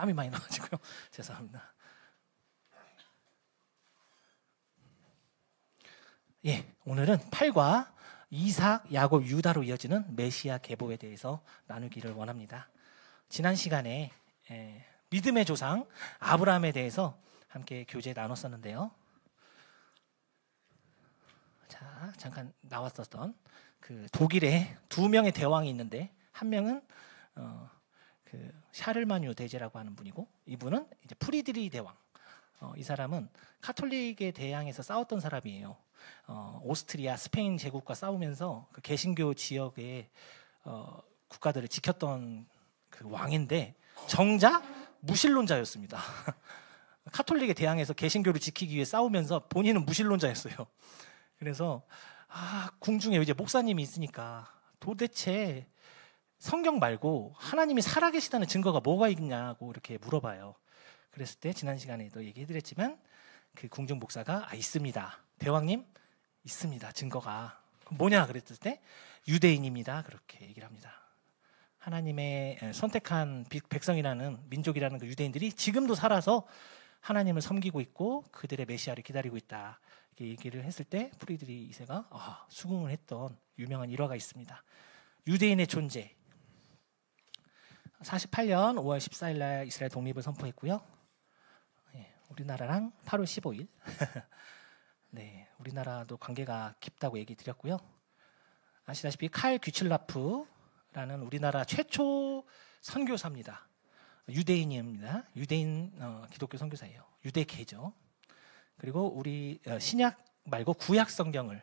땀이 많이 나가지고요. 죄송합니다. 예, 오늘은 8과 이삭, 야곱, 유다로 이어지는 메시아 계보에 대해서 나누기를 원합니다. 지난 시간에 믿음의 조상 아브라함에 대해서 함께 교제 나눴었는데요. 자, 잠깐 나왔었던 그 독일에 2명의 대왕이 있는데 한 명은 그 샤를마뉴 대제라고 하는 분이고, 이분은 이제 프리드리 대왕. 이 사람은 카톨릭에 대항해서 싸웠던 사람이에요. 오스트리아, 스페인 제국과 싸우면서 그 개신교 지역의 국가들을 지켰던 그 왕인데 정작 무신론자였습니다. 카톨릭에 대항해서 개신교를 지키기 위해 싸우면서 본인은 무신론자였어요. 그래서 궁중에 이제 목사님이 있으니까 도대체 성경 말고 하나님이 살아계시다는 증거가 뭐가 있냐고 이렇게 물어봐요. 그랬을 때 지난 시간에도 얘기해드렸지만 그 궁중 목사가 있습니다. 대왕님 있습니다. 증거가. 뭐냐 그랬을 때 유대인입니다. 그렇게 얘기를 합니다. 하나님의 선택한 백성이라는 민족이라는 그 유대인들이 지금도 살아서 하나님을 섬기고 있고 그들의 메시아를 기다리고 있다. 이렇게 얘기를 했을 때 프리드리 2세가 수긍을 했던 유명한 일화가 있습니다. 유대인의 존재. 48년 5월 14일 날 이스라엘 독립을 선포했고요. 우리나라랑 8월 15일. 네, 우리나라도 관계가 깊다고 얘기 드렸고요. 아시다시피 칼 귀출라프라는 우리나라 최초 선교사입니다. 유대인입니다. 유대인 기독교 선교사예요. 유대계죠. 그리고 우리 신약 말고 구약 성경을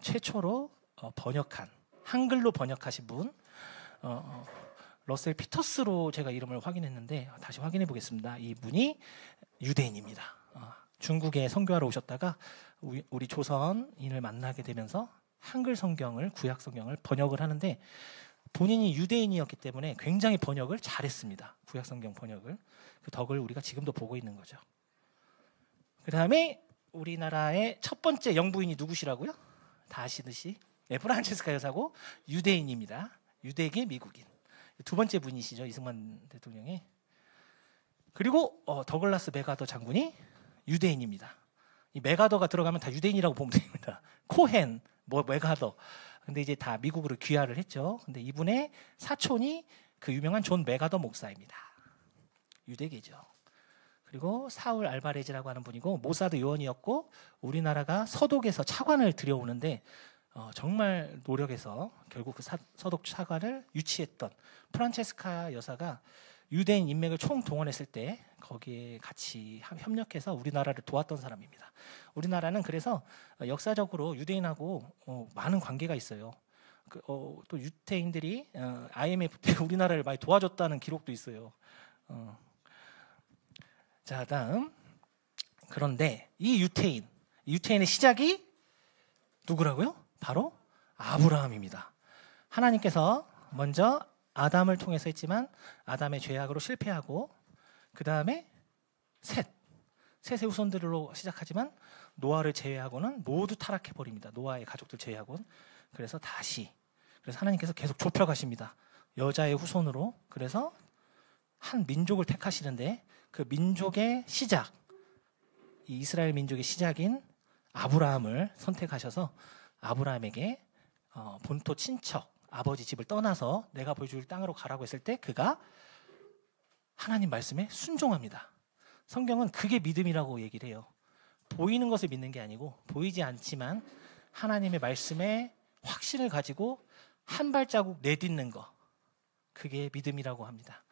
최초로 번역한, 한글로 번역하신 분, 러셀 피터스로 제가 이름을 확인했는데 다시 확인해 보겠습니다. 이분이 유대인입니다. 중국에 선교하러 오셨다가 우리 조선인을 만나게 되면서 한글 성경을, 구약 성경을 번역을 하는데 본인이 유대인이었기 때문에 굉장히 번역을 잘했습니다. 구약 성경 번역을. 그 덕을 우리가 지금도 보고 있는 거죠. 그 다음에 우리나라의 첫 번째 영부인이 누구시라고요? 다 아시듯이 프란체스카 여사고 유대인입니다. 유대계 미국인. 두 번째 분이시죠, 이승만 대통령이. 그리고 더글라스 메가더 장군이 유대인입니다. 이 메가더가 들어가면 다 유대인이라고 보면 됩니다. 코헨, 메가더. 근데 이제 다 미국으로 귀화를 했죠. 근데 이분의 사촌이 그 유명한 존 메가더 목사입니다. 유대계죠. 그리고 사울 알바레즈라고 하는 분이고 모사드 요원이었고 우리나라가 서독에서 차관을 들여오는데 정말 노력해서 결국 그 서독 차관을 유치했던 프란체스카 여사가 유대인 인맥을 총동원했을 때 거기에 같이 협력해서 우리나라를 도왔던 사람입니다. 우리나라는 그래서 역사적으로 유대인하고 많은 관계가 있어요. 또 유태인들이 IMF 때 우리나라를 많이 도와줬다는 기록도 있어요. 자, 다음. 그런데 이 유태인의 시작이 누구라고요? 바로 아브라함입니다. 하나님께서 먼저 아담을 통해서 했지만 아담의 죄악으로 실패하고 그 다음에 셋의 후손들로 시작하지만 노아를 제외하고는 모두 타락해버립니다. 노아의 가족들 제외하고는. 그래서 하나님께서 계속 좁혀가십니다. 여자의 후손으로. 그래서 한 민족을 택하시는데 그 민족의 시작, 이 이스라엘 민족의 시작인 아브라함을 선택하셔서 아브라함에게 본토 친척, 아버지 집을 떠나서 내가 보여줄 땅으로 가라고 했을 때 그가 하나님 말씀에 순종합니다. 성경은 그게 믿음이라고 얘기를 해요. 보이는 것을 믿는 게 아니고 보이지 않지만 하나님의 말씀에 확신을 가지고 한 발자국 내딛는 거, 그게 믿음이라고 합니다.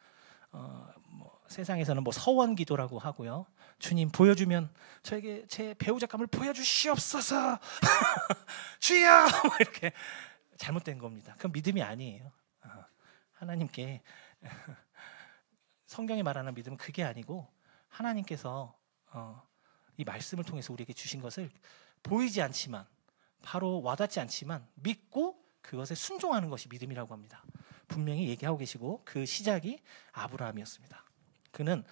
세상에서는 서원 기도라고 하고요. 주님 보여주면 저에게 제 배우자감을 보여주시옵소서. 주여! 이렇게 잘못된 겁니다. 그건 믿음이 아니에요. 하나님께 성경에 말하는 믿음은 그게 아니고 하나님께서 이 말씀을 통해서 우리에게 주신 것을 보이지 않지만 바로 와닿지 않지만 믿고 그것에 순종하는 것이 믿음이라고 합니다. 분명히 얘기하고 계시고 그 시작이 아브라함이었습니다. 그는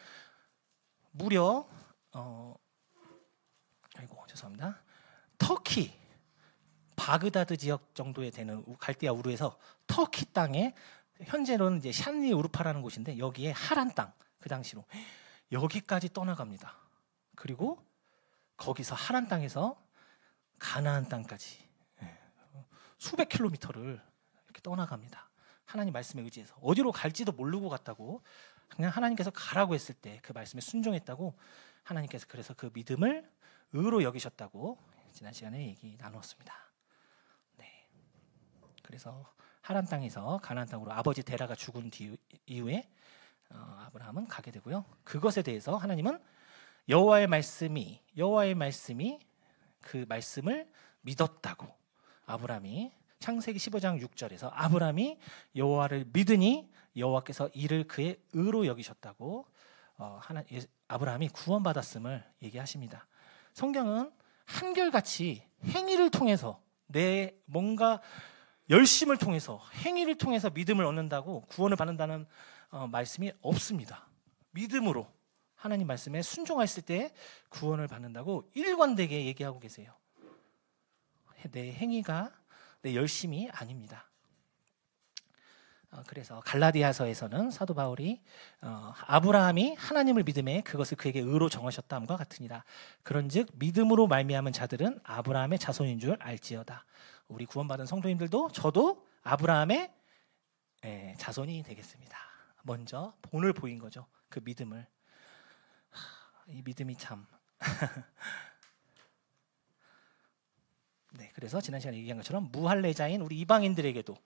무려 터키 바그다드 지역 정도에 되는 갈대아 우르에서 터키 땅에 현재로는 이제 샨리 우르파라는 곳인데 여기에 하란 땅, 그 당시로 여기까지 떠나갑니다. 그리고 거기서 하란 땅에서 가나안 땅까지 수백 킬로미터를 이렇게 떠나갑니다. 하나님 말씀에 의지해서 어디로 갈지도 모르고 갔다고, 그냥 하나님께서 가라고 했을 때 그 말씀에 순종했다고, 하나님께서 그래서 그 믿음을 의로 여기셨다고 지난 시간에 얘기 나누었습니다. 네. 그래서 하란 땅에서 가나안 땅으로 아버지 데라가 죽은 이후에 아브라함은 가게 되고요. 그것에 대해서 하나님은 여호와의 말씀이 그 말씀을 믿었다고, 아브라함이 창세기 15장 6절에서 아브라함이 여호와를 믿으니 여호와께서 이를 그의 의로 여기셨다고 아브라함이 구원받았음을 얘기하십니다. 성경은 한결같이 행위를 통해서, 내 뭔가 열심을 통해서, 행위를 통해서 믿음을 얻는다고 구원을 받는다는 말씀이 없습니다. 믿음으로 하나님 말씀에 순종했을 때 구원을 받는다고 일관되게 얘기하고 계세요. 내 행위가, 내 열심이 아닙니다. 그래서 갈라디아서에서는 사도 바울이 아브라함이 하나님을 믿음에 그것을 그에게 의로 정하셨다함과 같으니라. 그런즉 믿음으로 말미암은 자들은 아브라함의 자손인 줄 알지어다. 우리 구원받은 성도님들도 저도 아브라함의 자손이 되겠습니다. 먼저 본을 보인 거죠. 그 믿음을. 이 믿음이 참 네, 그래서 지난 시간에 얘기한 것처럼 무할례자인 우리 이방인들에게도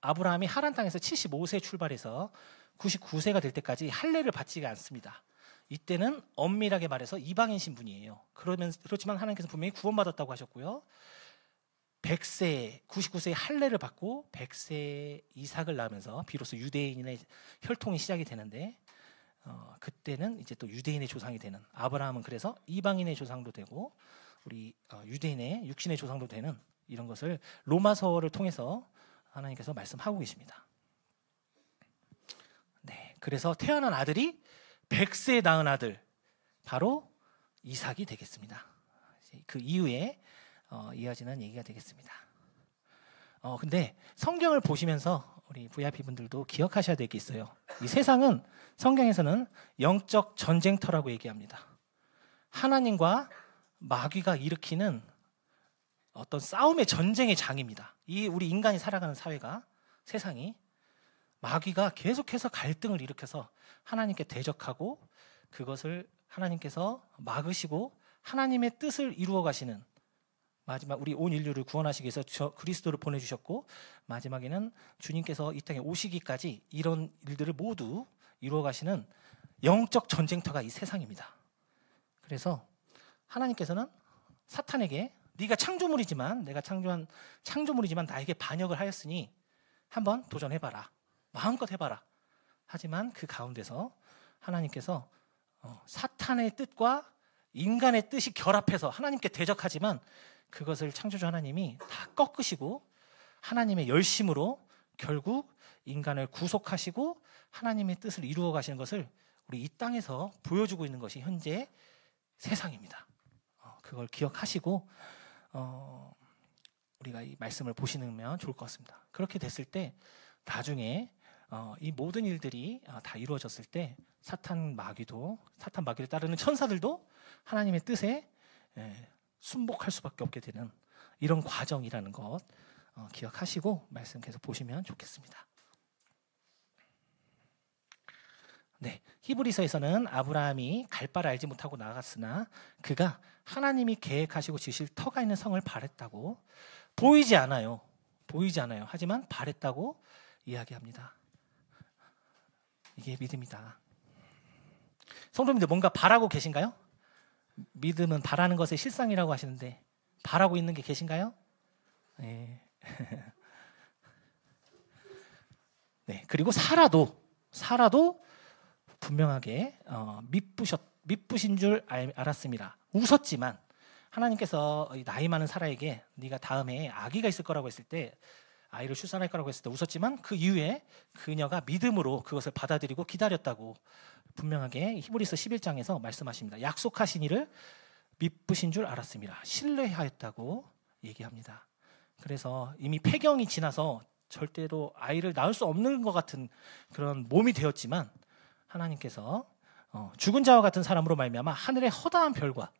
아브라함이 하란 땅에서 75세 출발해서 99세가 될 때까지 할례를 받지가 않습니다. 이때는 엄밀하게 말해서 이방인 신분이에요. 그렇지만 하나님께서 분명히 구원받았다고 하셨고요. 100세, 99세의 할례를 받고 100세 이삭을 낳으면서 비로소 유대인의 혈통이 시작이 되는데, 그때는 이제 또 유대인의 조상이 되는, 아브라함은 그래서 이방인의 조상도 되고 우리 유대인의 육신의 조상도 되는, 이런 것을 로마서를 통해서 하나님께서 말씀하고 계십니다. 네, 그래서 태어난 아들이 100세에 낳은 아들, 바로 이삭이 되겠습니다. 그 이후에 이어지는 얘기가 되겠습니다. 근데 성경을 보시면서 우리 VIP 분들도 기억하셔야 될 게 있어요. 이 세상은, 성경에서는 영적 전쟁터라고 얘기합니다. 하나님과 마귀가 일으키는 어떤 싸움의 전쟁의 장입니다. 이 우리 인간이 살아가는 사회가, 세상이 마귀가 계속해서 갈등을 일으켜서 하나님께 대적하고 그것을 하나님께서 막으시고 하나님의 뜻을 이루어 가시는, 마지막 우리 온 인류를 구원하시기 위해서 그리스도를 보내주셨고 마지막에는 주님께서 이 땅에 오시기까지 이런 일들을 모두 이루어 가시는 영적 전쟁터가 이 세상입니다. 그래서 하나님께서는 사탄에게 네가 창조물이지만, 내가 창조한 창조물이지만 나에게 반역을 하였으니 한번 도전해봐라, 마음껏 해봐라. 하지만 그 가운데서 하나님께서 사탄의 뜻과 인간의 뜻이 결합해서 하나님께 대적하지만 그것을 창조주 하나님이 다 꺾으시고 하나님의 열심으로 결국 인간을 구속하시고 하나님의 뜻을 이루어 가시는 것을 우리 이 땅에서 보여주고 있는 것이 현재 세상입니다. 그걸 기억하시고 우리가 이 말씀을 보시면 좋을 것 같습니다. 그렇게 됐을 때 나중에 이 모든 일들이 다 이루어졌을 때 사탄 마귀를 따르는 천사들도 하나님의 뜻에 순복할 수밖에 없게 되는 이런 과정이라는 것 기억하시고 말씀 계속 보시면 좋겠습니다. 네, 히브리서에서는 아브라함이 갈 바를 알지 못하고 나갔으나 그가 하나님이 계획하시고 지으실 터가 있는 성을 바랬다고, 보이지 않아요. 하지만 바랬다고 이야기합니다. 이게 믿음이다. 성도님들 뭔가 바라고 계신가요? 믿음은 바라는 것의 실상이라고 하시는데 바라고 있는 게 계신가요? 네. 네, 그리고 사라도 분명하게 미쁘신 줄 알았습니다. 웃었지만 하나님께서 나이 많은 사라에게 네가 다음에 아기가 있을 거라고 했을 때, 아이를 출산할 거라고 했을 때 웃었지만 그 이후에 그녀가 믿음으로 그것을 받아들이고 기다렸다고 분명하게 히브리서 11장에서 말씀하십니다. 약속하신 이를 미쁘신 줄 알았습니다. 신뢰하였다고 얘기합니다. 그래서 이미 폐경이 지나서 절대로 아이를 낳을 수 없는 것 같은 그런 몸이 되었지만 하나님께서 죽은 자와 같은 사람으로 말미암아 하늘의 허다한 별과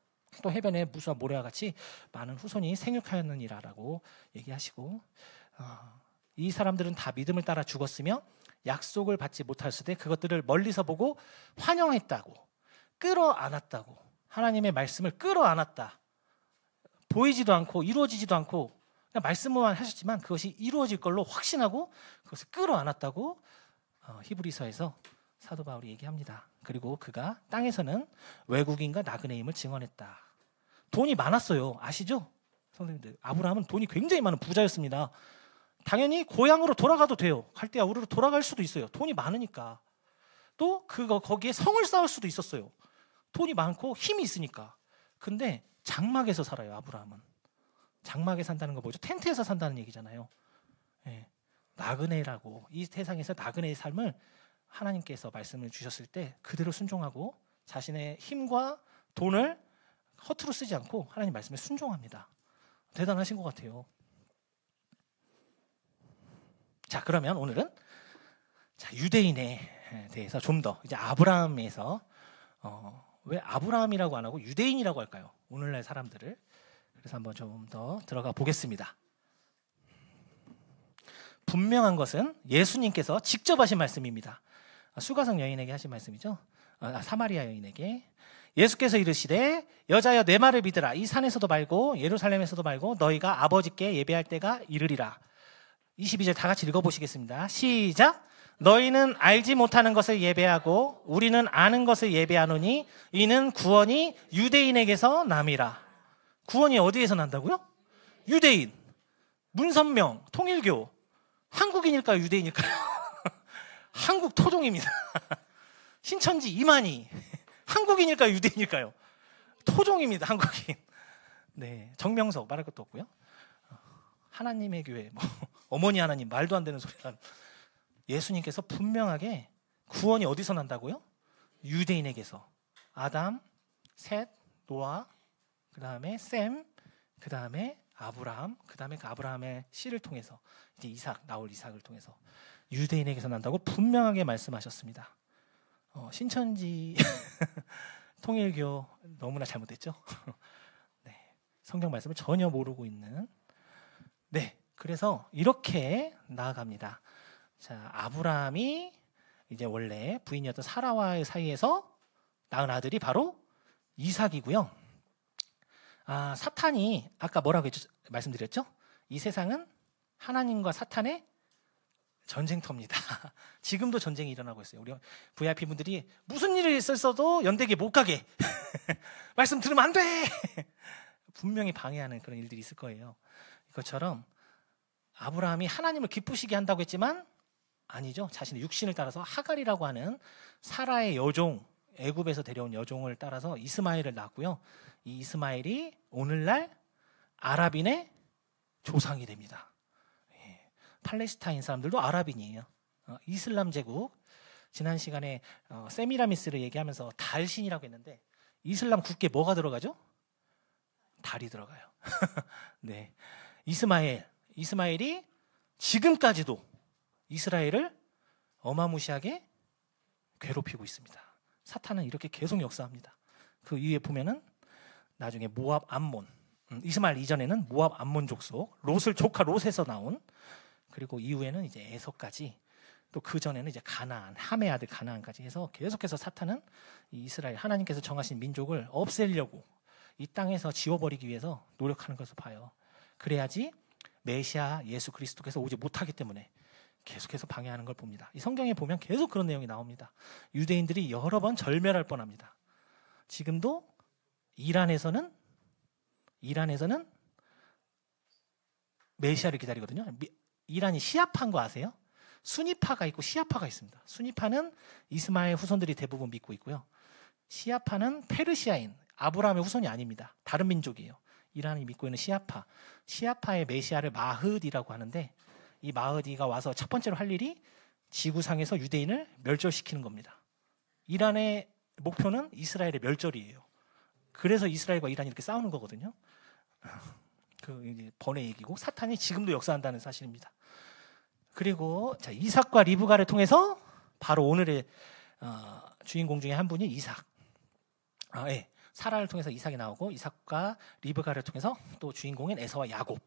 또 해변의 무수와 모래와 같이 많은 후손이 생육하였느니라라고 얘기하시고, 이 사람들은 다 믿음을 따라 죽었으며 약속을 받지 못하였으되 그것들을 멀리서 보고 환영했다고, 끌어안았다고, 하나님의 말씀을 끌어안았다. 보이지도 않고 이루어지지도 않고 그냥 말씀만 하셨지만 그것이 이루어질 걸로 확신하고 그것을 끌어안았다고 히브리서에서 사도 바울이 얘기합니다. 그리고 그가 땅에서는 외국인과 나그네임을 증언했다. 돈이 많았어요. 아시죠? 선생님들, 아브라함은 돈이 굉장히 많은 부자였습니다. 당연히 고향으로 돌아가도 돼요. 갈대아 우르로 돌아갈 수도 있어요. 돈이 많으니까. 또 거기에 성을 쌓을 수도 있었어요. 돈이 많고 힘이 있으니까. 근데 장막에서 살아요. 아브라함은. 장막에 산다는 거 뭐죠? 텐트에서 산다는 얘기잖아요. 예. 나그네라고, 이 세상에서 나그네의 삶을 하나님께서 말씀을 주셨을 때 그대로 순종하고 자신의 힘과 돈을 허투루 쓰지 않고 하나님 말씀에 순종합니다. 대단하신 것 같아요. 자, 그러면 오늘은 유대인에 대해서 좀 더, 이제 아브라함에서 왜 아브라함이라고 안 하고 유대인이라고 할까요? 오늘날 사람들을. 그래서 한번 좀 더 들어가 보겠습니다. 분명한 것은 예수님께서 직접 하신 말씀입니다. 수가성 여인에게 하신 말씀이죠. 사마리아 여인에게 예수께서 이르시되 여자여 내 말을 믿으라. 이 산에서도 말고 예루살렘에서도 말고 너희가 아버지께 예배할 때가 이르리라. 22절 다 같이 읽어보시겠습니다. 시작. 너희는 알지 못하는 것을 예배하고 우리는 아는 것을 예배하노니 이는 구원이 유대인에게서 남이라. 구원이 어디에서 난다고요? 유대인, 문선명, 통일교. 한국인일까요? 유대인일까요? 한국 토종입니다. 신천지 이만희. 한국인일까요? 유대인일까요? 토종입니다. 한국인. 네, 정명석 말할 것도 없고요. 하나님의 교회, 어머니 하나님, 말도 안 되는 소리가. 예수님께서 분명하게 구원이 어디서 난다고요? 유대인에게서. 아담, 셋, 노아, 그 다음에 셈, 그 다음에 아브라함, 그 다음에 그 아브라함의 씨를 통해서 이제 나올 이삭을 통해서 유대인에게서 난다고 분명하게 말씀하셨습니다. 신천지 통일교 너무나 잘못됐죠? 네, 성경 말씀을 전혀 모르고 있는. 네, 그래서 이렇게 나아갑니다. 자, 아브라함이 이제 원래 부인이었던 사라와의 사이에서 낳은 아들이 바로 이삭이고요. 사탄이 아까 뭐라고 말씀드렸죠? 이 세상은 하나님과 사탄의 전쟁터입니다. 지금도 전쟁이 일어나고 있어요. 우리 VIP 분들이 무슨 일이 있었어도 연대기에 못 가게 말씀 들으면 안 돼. 분명히 방해하는 그런 일들이 있을 거예요. 이것처럼 아브라함이 하나님을 기쁘시게 한다고 했지만 아니죠. 자신의 육신을 따라서 하갈이라고 하는 사라의 여종, 애굽에서 데려온 여종을 따라서 이스마엘을 낳았고요. 이 이스마엘이 오늘날 아랍인의 조상이 됩니다. 팔레스타인 사람들도 아랍인이에요. 이슬람 제국. 지난 시간에 세미라미스를 얘기하면서 달신이라고 했는데 이슬람 국기에 뭐가 들어가죠? 달이 들어가요. 네, 이스마엘이 지금까지도 이스라엘을 어마무시하게 괴롭히고 있습니다. 사탄은 이렇게 계속 역사합니다. 그 위에 보면은 나중에 모압 암몬, 이스마엘 이전에는 모압 암몬 족속, 조카 롯에서 나온, 그리고 이후에는 이제 에서까지, 또 그 전에는 이제 가나안, 함의 아들 가나안까지 해서 계속해서 사탄은 이 이스라엘, 하나님께서 정하신 민족을 없애려고 이 땅에서 지워버리기 위해서 노력하는 것을 봐요. 그래야지 메시아 예수 그리스도께서 오지 못하기 때문에 계속해서 방해하는 걸 봅니다. 이 성경에 보면 계속 그런 내용이 나옵니다. 유대인들이 여러 번 절멸할 뻔합니다. 지금도 이란에서는 메시아를 기다리거든요. 이란이 시아파인 거 아세요? 수니파가 있고 시아파가 있습니다. 수니파는 이스마엘 후손들이 대부분 믿고 있고요. 시아파는 페르시아인, 아브라함의 후손이 아닙니다. 다른 민족이에요. 이란이 믿고 있는 시아파의 메시아를 마흐디라고 하는데, 이 마흐디가 와서 첫 번째로 할 일이 지구상에서 유대인을 멸절시키는 겁니다. 이란의 목표는 이스라엘의 멸절이에요. 그래서 이스라엘과 이란이 이렇게 싸우는 거거든요. 그 이제 번의 얘기고, 사탄이 지금도 역사한다는 사실입니다. 그리고 이삭과 리브가를 통해서 바로 오늘의 주인공 중에 한 분이 이삭. 예. 사라를 통해서 이삭이 나오고 이삭과 리브가를 통해서 또 주인공인 에서와 야곱.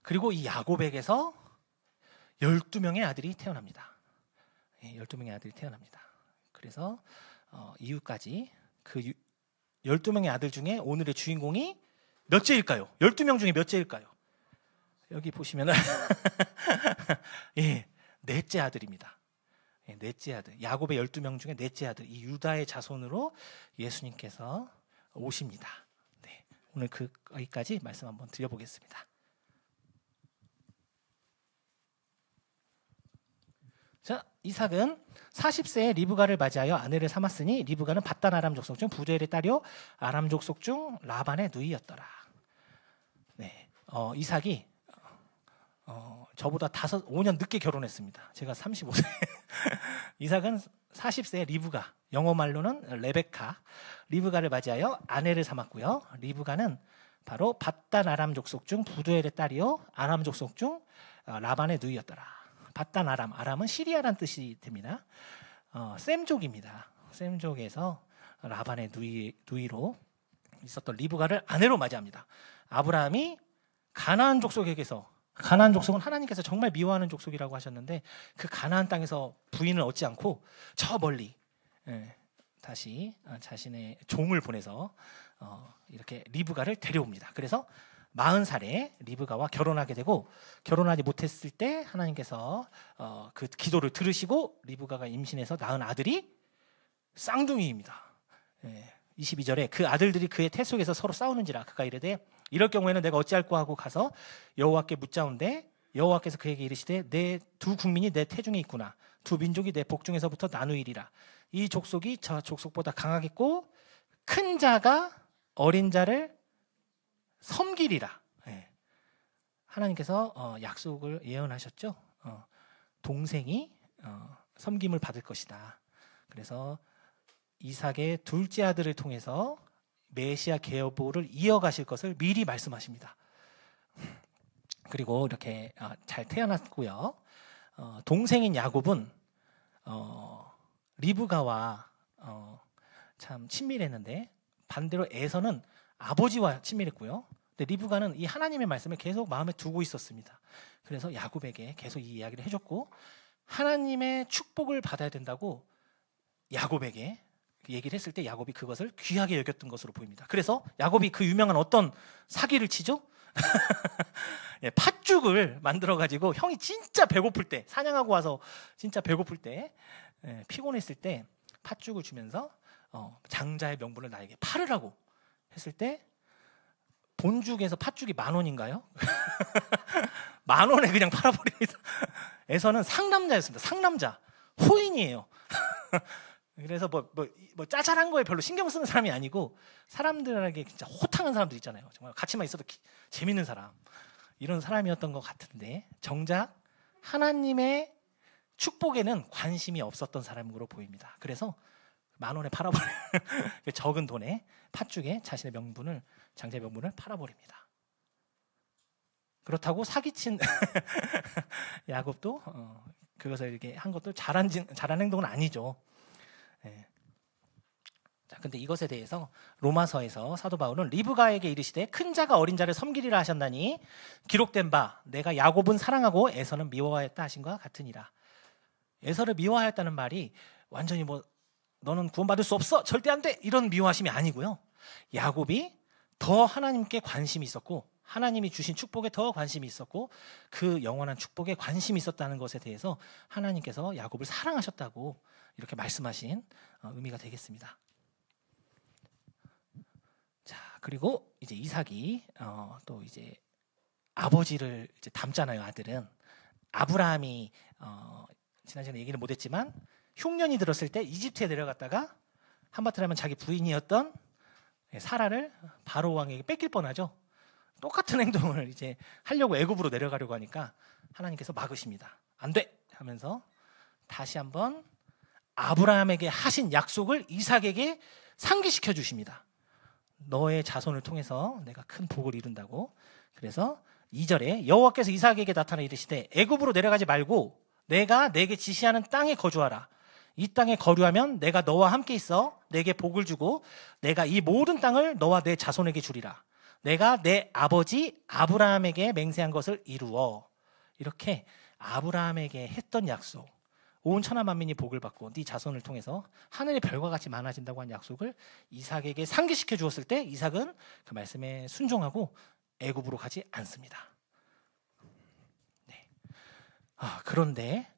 그리고 이 야곱에게서 12명의 아들이 태어납니다. 예, 12명의 아들이 태어납니다. 그래서 이후까지 그 12명의 아들 중에 오늘의 주인공이 몇째일까요? 12명 중에 몇째일까요? 여기 보시면은 예, 넷째 아들입니다. 예, 넷째 아들. 야곱의 12명 중에 넷째 아들. 이 유다의 자손으로 예수님께서 오십니다. 네, 오늘 거기까지 말씀 한번 드려보겠습니다. 자, 이삭은 40세에 리브가를 맞이하여 아내를 삼았으니 리브가는 밧단 아람 족속 중 부두엘의 딸이요 아람 족속 중 라반의 누이였더라. 네, 이삭이 저보다 5년 늦게 결혼했습니다. 제가 35세. 이삭은 40세에 리브가, 영어 말로는 레베카, 리브가를 맞이하여 아내를 삼았고요. 리브가는 바로 밧단 아람 족속 중 부두엘의 딸이요 아람 족속 중 라반의 누이였더라. 밧단 아람, 아람은 시리아란 뜻이 됩니다. 셈족입니다. 셈족에서 라반의 누이로 있었던 리브가를 아내로 맞이합니다. 아브라함이 가나안 족속에게서, 가나안 족속은 하나님께서 정말 미워하는 족속이라고 하셨는데 그 가나안 땅에서 부인을 얻지 않고 저 멀리 다시 자신의 종을 보내서 이렇게 리브가를 데려옵니다. 그래서 40살에 리브가와 결혼하게 되고, 결혼하지 못했을 때 하나님께서 그 기도를 들으시고 리브가가 임신해서 낳은 아들이 쌍둥이입니다. 22절에 그 아들들이 그의 태 속에서 서로 싸우는지라 그가 이르되 이럴 경우에는 내가 어찌할꼬 하고 가서 여호와께 묻자온데 여호와께서 그에게 이르시되 내 두 국민이 내 태중에 있구나. 두 민족이 내 복중에서부터 나누이리라. 이 족속이 저 족속보다 강하겠고 큰 자가 어린 자를 섬기리라. 하나님께서 약속을 예언하셨죠. 동생이 섬김을 받을 것이다. 그래서 이삭의 둘째 아들을 통해서 메시아 계보를 이어가실 것을 미리 말씀하십니다. 그리고 이렇게 잘 태어났고요. 동생인 야곱은 리브가와 참 친밀했는데 반대로 에서는 아버지와 친밀했고요. 근데 리브가는 이 하나님의 말씀을 계속 마음에 두고 있었습니다. 그래서 야곱에게 계속 이 이야기를 해줬고 하나님의 축복을 받아야 된다고 야곱에게 얘기를 했을 때 야곱이 그것을 귀하게 여겼던 것으로 보입니다. 그래서 야곱이 그 유명한 어떤 사기를 치죠? 팥죽을 만들어가지고 형이 진짜 배고플 때, 사냥하고 와서 진짜 배고플 때, 피곤했을 때 팥죽을 주면서 장자의 명분을 나에게 팔으라고 했을 때 본죽에서 팥죽이 10,000원인가요? 10,000원에 그냥 팔아버립니다. 에서는 상남자였습니다. 상남자, 호인이에요. 그래서 뭐 짜잘한 거에 별로 신경 쓰는 사람이 아니고 사람들에게 진짜 호탕한 사람들 있잖아요. 정말 같이만 있어도 재밌는 사람, 이런 사람이었던 것 같은데 정작 하나님의 축복에는 관심이 없었던 사람으로 보입니다. 그래서 10,000원에 팔아버려요. 적은 돈에 팥죽에 자신의 명분을, 장자의 명분을 팔아버립니다. 그렇다고 사기친 야곱도 그것을 이렇게 한 것도 잘한 행동은 아니죠. 자, 근데 이것에 대해서 로마서에서 사도 바울은 리브가에게 이르시되 큰 자가 어린 자를 섬기리라 하셨나니 기록된 바 내가 야곱은 사랑하고 에서는 미워하였다 하신 것과 같으니라. 에서를 미워하였다는 말이 완전히 뭐 너는 구원받을 수 없어, 절대 안 돼, 이런 미워하심이 아니고요. 야곱이 더 하나님께 관심이 있었고 하나님이 주신 축복에 더 관심이 있었고 그 영원한 축복에 관심이 있었다는 것에 대해서 하나님께서 야곱을 사랑하셨다고 이렇게 말씀하신 의미가 되겠습니다. 자, 그리고 이제 이삭이 또 이제 아버지를 이제 닮잖아요. 아들은 아브라함이 지난 시간에 얘기는 못했지만 흉년이 들었을 때 이집트에 내려갔다가 한마디로 하면 자기 부인이었던 사라를 바로 왕에게 뺏길 뻔하죠. 똑같은 행동을 이제 하려고 애굽으로 내려가려고 하니까 하나님께서 막으십니다. 안 돼! 하면서 다시 한번 아브라함에게 하신 약속을 이삭에게 상기시켜 주십니다. 너의 자손을 통해서 내가 큰 복을 이룬다고. 그래서 2절에 여호와께서 이삭에게 나타나 이르시되 애굽으로 내려가지 말고 내가 내게 지시하는 땅에 거주하라. 이 땅에 거류하면 내가 너와 함께 있어 내게 복을 주고 내가 이 모든 땅을 너와 내 자손에게 주리라. 내가 내 아버지 아브라함에게 맹세한 것을 이루어. 이렇게 아브라함에게 했던 약속, 온 천하 만민이 복을 받고 네 자손을 통해서 하늘의 별과 같이 많아진다고 한 약속을 이삭에게 상기시켜 주었을 때 이삭은 그 말씀에 순종하고 애굽으로 가지 않습니다. 네. 그런데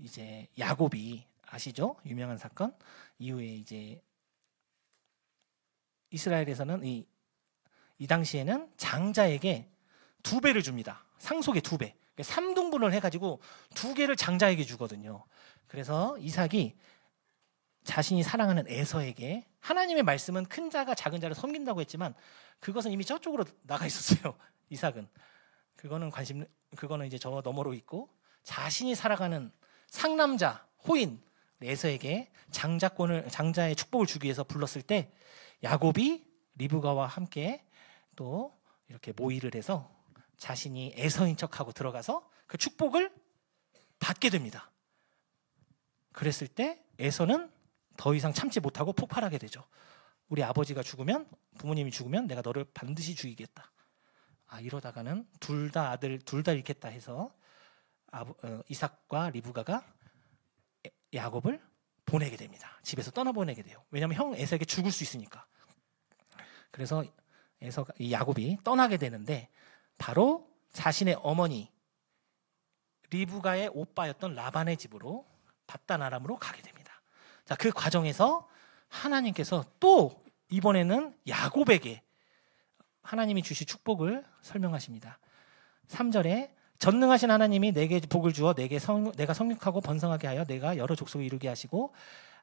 이제 야곱이 아시죠? 유명한 사건. 이후에 이제 이스라엘에서는 이 당시에는 장자에게 2배를 줍니다. 상속의 2배. 3등분을 해가지고 2개를 장자에게 주거든요. 그래서 이삭이 자신이 사랑하는 에서에게, 하나님의 말씀은 큰 자가 작은 자를 섬긴다고 했지만 그것은 이미 저쪽으로 나가 있었어요. 이삭은 그거는 이제 저 너머로 있고, 자신이 살아가는 상남자 호인 에서에게 장자의 축복을 주기 위해서 불렀을 때 야곱이 리브가와 함께 또 이렇게 모의를 해서 자신이 에서인 척하고 들어가서 그 축복을 받게 됩니다. 그랬을 때 에서는 더 이상 참지 못하고 폭발하게 되죠. 우리 아버지가 죽으면, 부모님이 죽으면 내가 너를 반드시 죽이겠다. 이러다가는 둘 다 잃겠다 해서 이삭과 리브가가 야곱을 보내게 됩니다. 집에서 떠나보내게 돼요. 왜냐하면 형 에서에게 죽을 수 있으니까. 그래서 이 야곱이 떠나게 되는데 바로 자신의 어머니 리브가의 오빠였던 라반의 집으로 밧단 아람으로 가게 됩니다. 자, 그 과정에서 하나님께서 또 이번에는 야곱에게 하나님이 주실 축복을 설명하십니다. 3절에 전능하신 하나님이 내게 복을 주어 내가 성육하고 번성하게 하여 내가 여러 족속을 이루게 하시고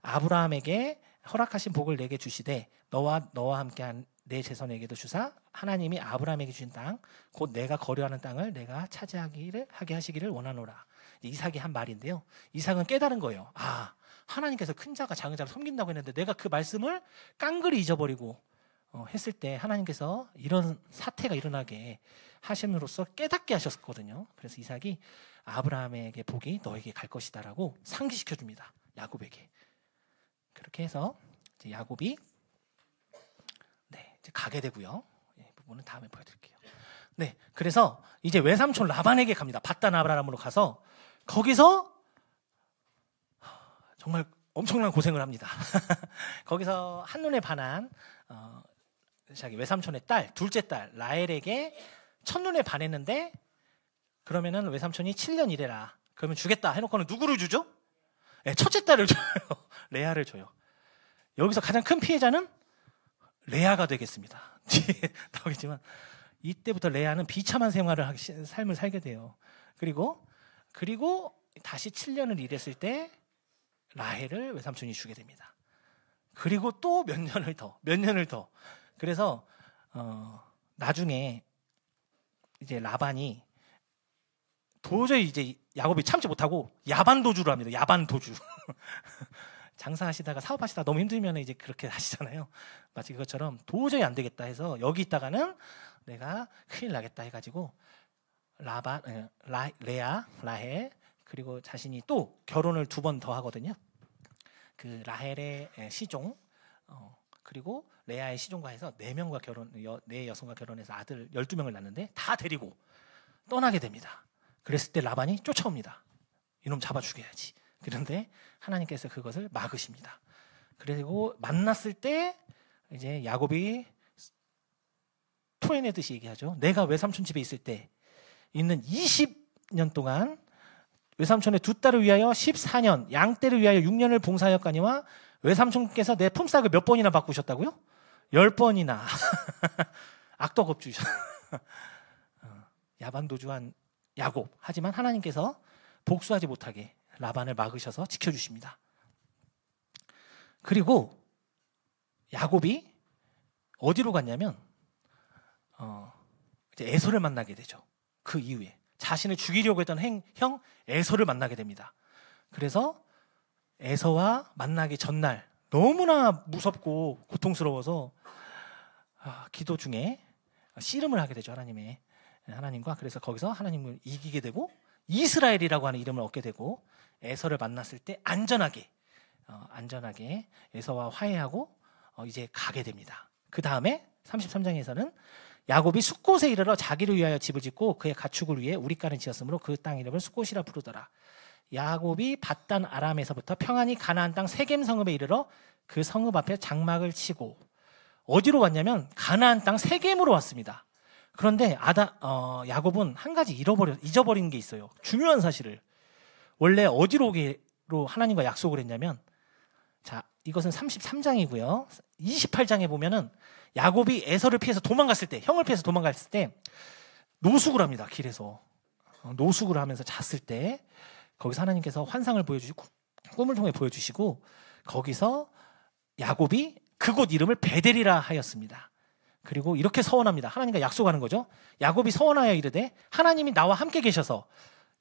아브라함에게 허락하신 복을 내게 주시되 너와 함께한 내 자손에게도 주사 하나님이 아브라함에게 주신 땅 곧 내가 거류하는 땅을 내가 차지하게 하시기를 원하노라. 이삭이 한 말인데요. 이삭은 깨달은 거예요. 하나님께서 큰 자가 작은 자를 섬긴다고 했는데 내가 그 말씀을 깡그리 잊어버리고 했을 때 하나님께서 이런 사태가 일어나게 하심으로써 깨닫게 하셨거든요. 그래서 이삭이 아브라함에게 복이 너에게 갈 것이다라고 상기시켜 줍니다. 야곱에게. 그렇게 해서 이제 야곱이 이제 가게 되고요. 이 부분은 다음에 보여드릴게요. 네, 그래서 이제 외삼촌 라반에게 갑니다. 밧단 아람으로 가서 거기서 정말 엄청난 고생을 합니다. 거기서 한눈에 반한 자기 외삼촌의 딸, 둘째 딸 라헬에게 첫눈에 반했는데, 그러면은 외삼촌이 7년 일해라, 그러면 주겠다 해놓고는 누구를 주죠? 첫째 딸을 줘요. 레아를 줘요. 여기서 가장 큰 피해자는 레아가 되겠습니다. 뒤에 나오겠지만 이때부터 레아는 비참한 삶을 살게 돼요. 그리고 다시 7년을 일했을 때 라헬을 외삼촌이 주게 됩니다. 그리고 또 몇 년을 더. 그래서 나중에 이제 라반이 도저히 이제 야곱이 참지 못하고 야반 도주를 합니다. 야반 도주. 장사하시다가 사업하시다가 너무 힘들면 이제 그렇게 하시잖아요. 마치 그것처럼 도저히 안 되겠다 해서 여기 있다가는 내가 큰일 나겠다 해가지고 레아, 라헬, 그리고 자신이 또 결혼을 2번 더 하거든요. 그 라헬의 시종, 그리고 레아의 시종과 해서 4 여성과 결혼해서 아들 12명을 낳는데 다 데리고 떠나게 됩니다. 그랬을 때 라반이 쫓아옵니다. 이놈 잡아 죽여야지. 그런데 하나님께서 그것을 막으십니다. 그리고 만났을 때 이제 야곱이 토해내듯이 얘기하죠. 내가 외삼촌 집에 있을 때 있는 20년 동안 외삼촌의 2딸을 위하여 14년, 양떼를 위하여 6년을 봉사하였거니와 외삼촌께서 내 품삯을 몇 번이나 바꾸셨다고요? 10번이나. 악덕업주셔. 야반도주한 야곱. 하지만 하나님께서 복수하지 못하게 라반을 막으셔서 지켜주십니다. 그리고 야곱이 어디로 갔냐면 이제 에서를 만나게 되죠. 그 이후에 자신을 죽이려고 했던 형 에서를 만나게 됩니다. 그래서 에서와 만나기 전날 너무나 무섭고 고통스러워서 기도 중에 씨름을 하게 되죠. 하나님과. 그래서 거기서 하나님을 이기게 되고 이스라엘이라고 하는 이름을 얻게 되고 에서를 만났을 때 안전하게 안전하게 에서와 화해하고 이제 가게 됩니다. 그 다음에 33장에서는 야곱이 숫곳에 이르러 자기를 위하여 집을 짓고 그의 가축을 위해 우리가를 지었으므로 그 땅 이름을 숫곳이라 부르더라. 야곱이 밧단 아람에서부터 평안히 가나안 땅 세겜 성읍에 이르러 그 성읍 앞에 장막을 치고 어디로 왔냐면 가나안 땅 세겜으로 왔습니다. 그런데 야곱은 한 가지 잊어버린 게 있어요. 중요한 사실을. 원래 어디로 하나님과 약속을 했냐면, 자, 이것은 33장이고요. 28장에 보면은 야곱이 에서를 피해서 도망갔을 때, 형을 피해서 도망갔을 때 노숙을 합니다. 길에서 노숙을 하면서 잤을 때 거기서 하나님께서 환상을 보여주시고 꿈을 통해 보여주시고 거기서 야곱이 그곳 이름을 베델이라 하였습니다. 그리고 이렇게 서원합니다. 하나님과 약속하는 거죠. 야곱이 서원하여 이르되 하나님이 나와 함께 계셔서,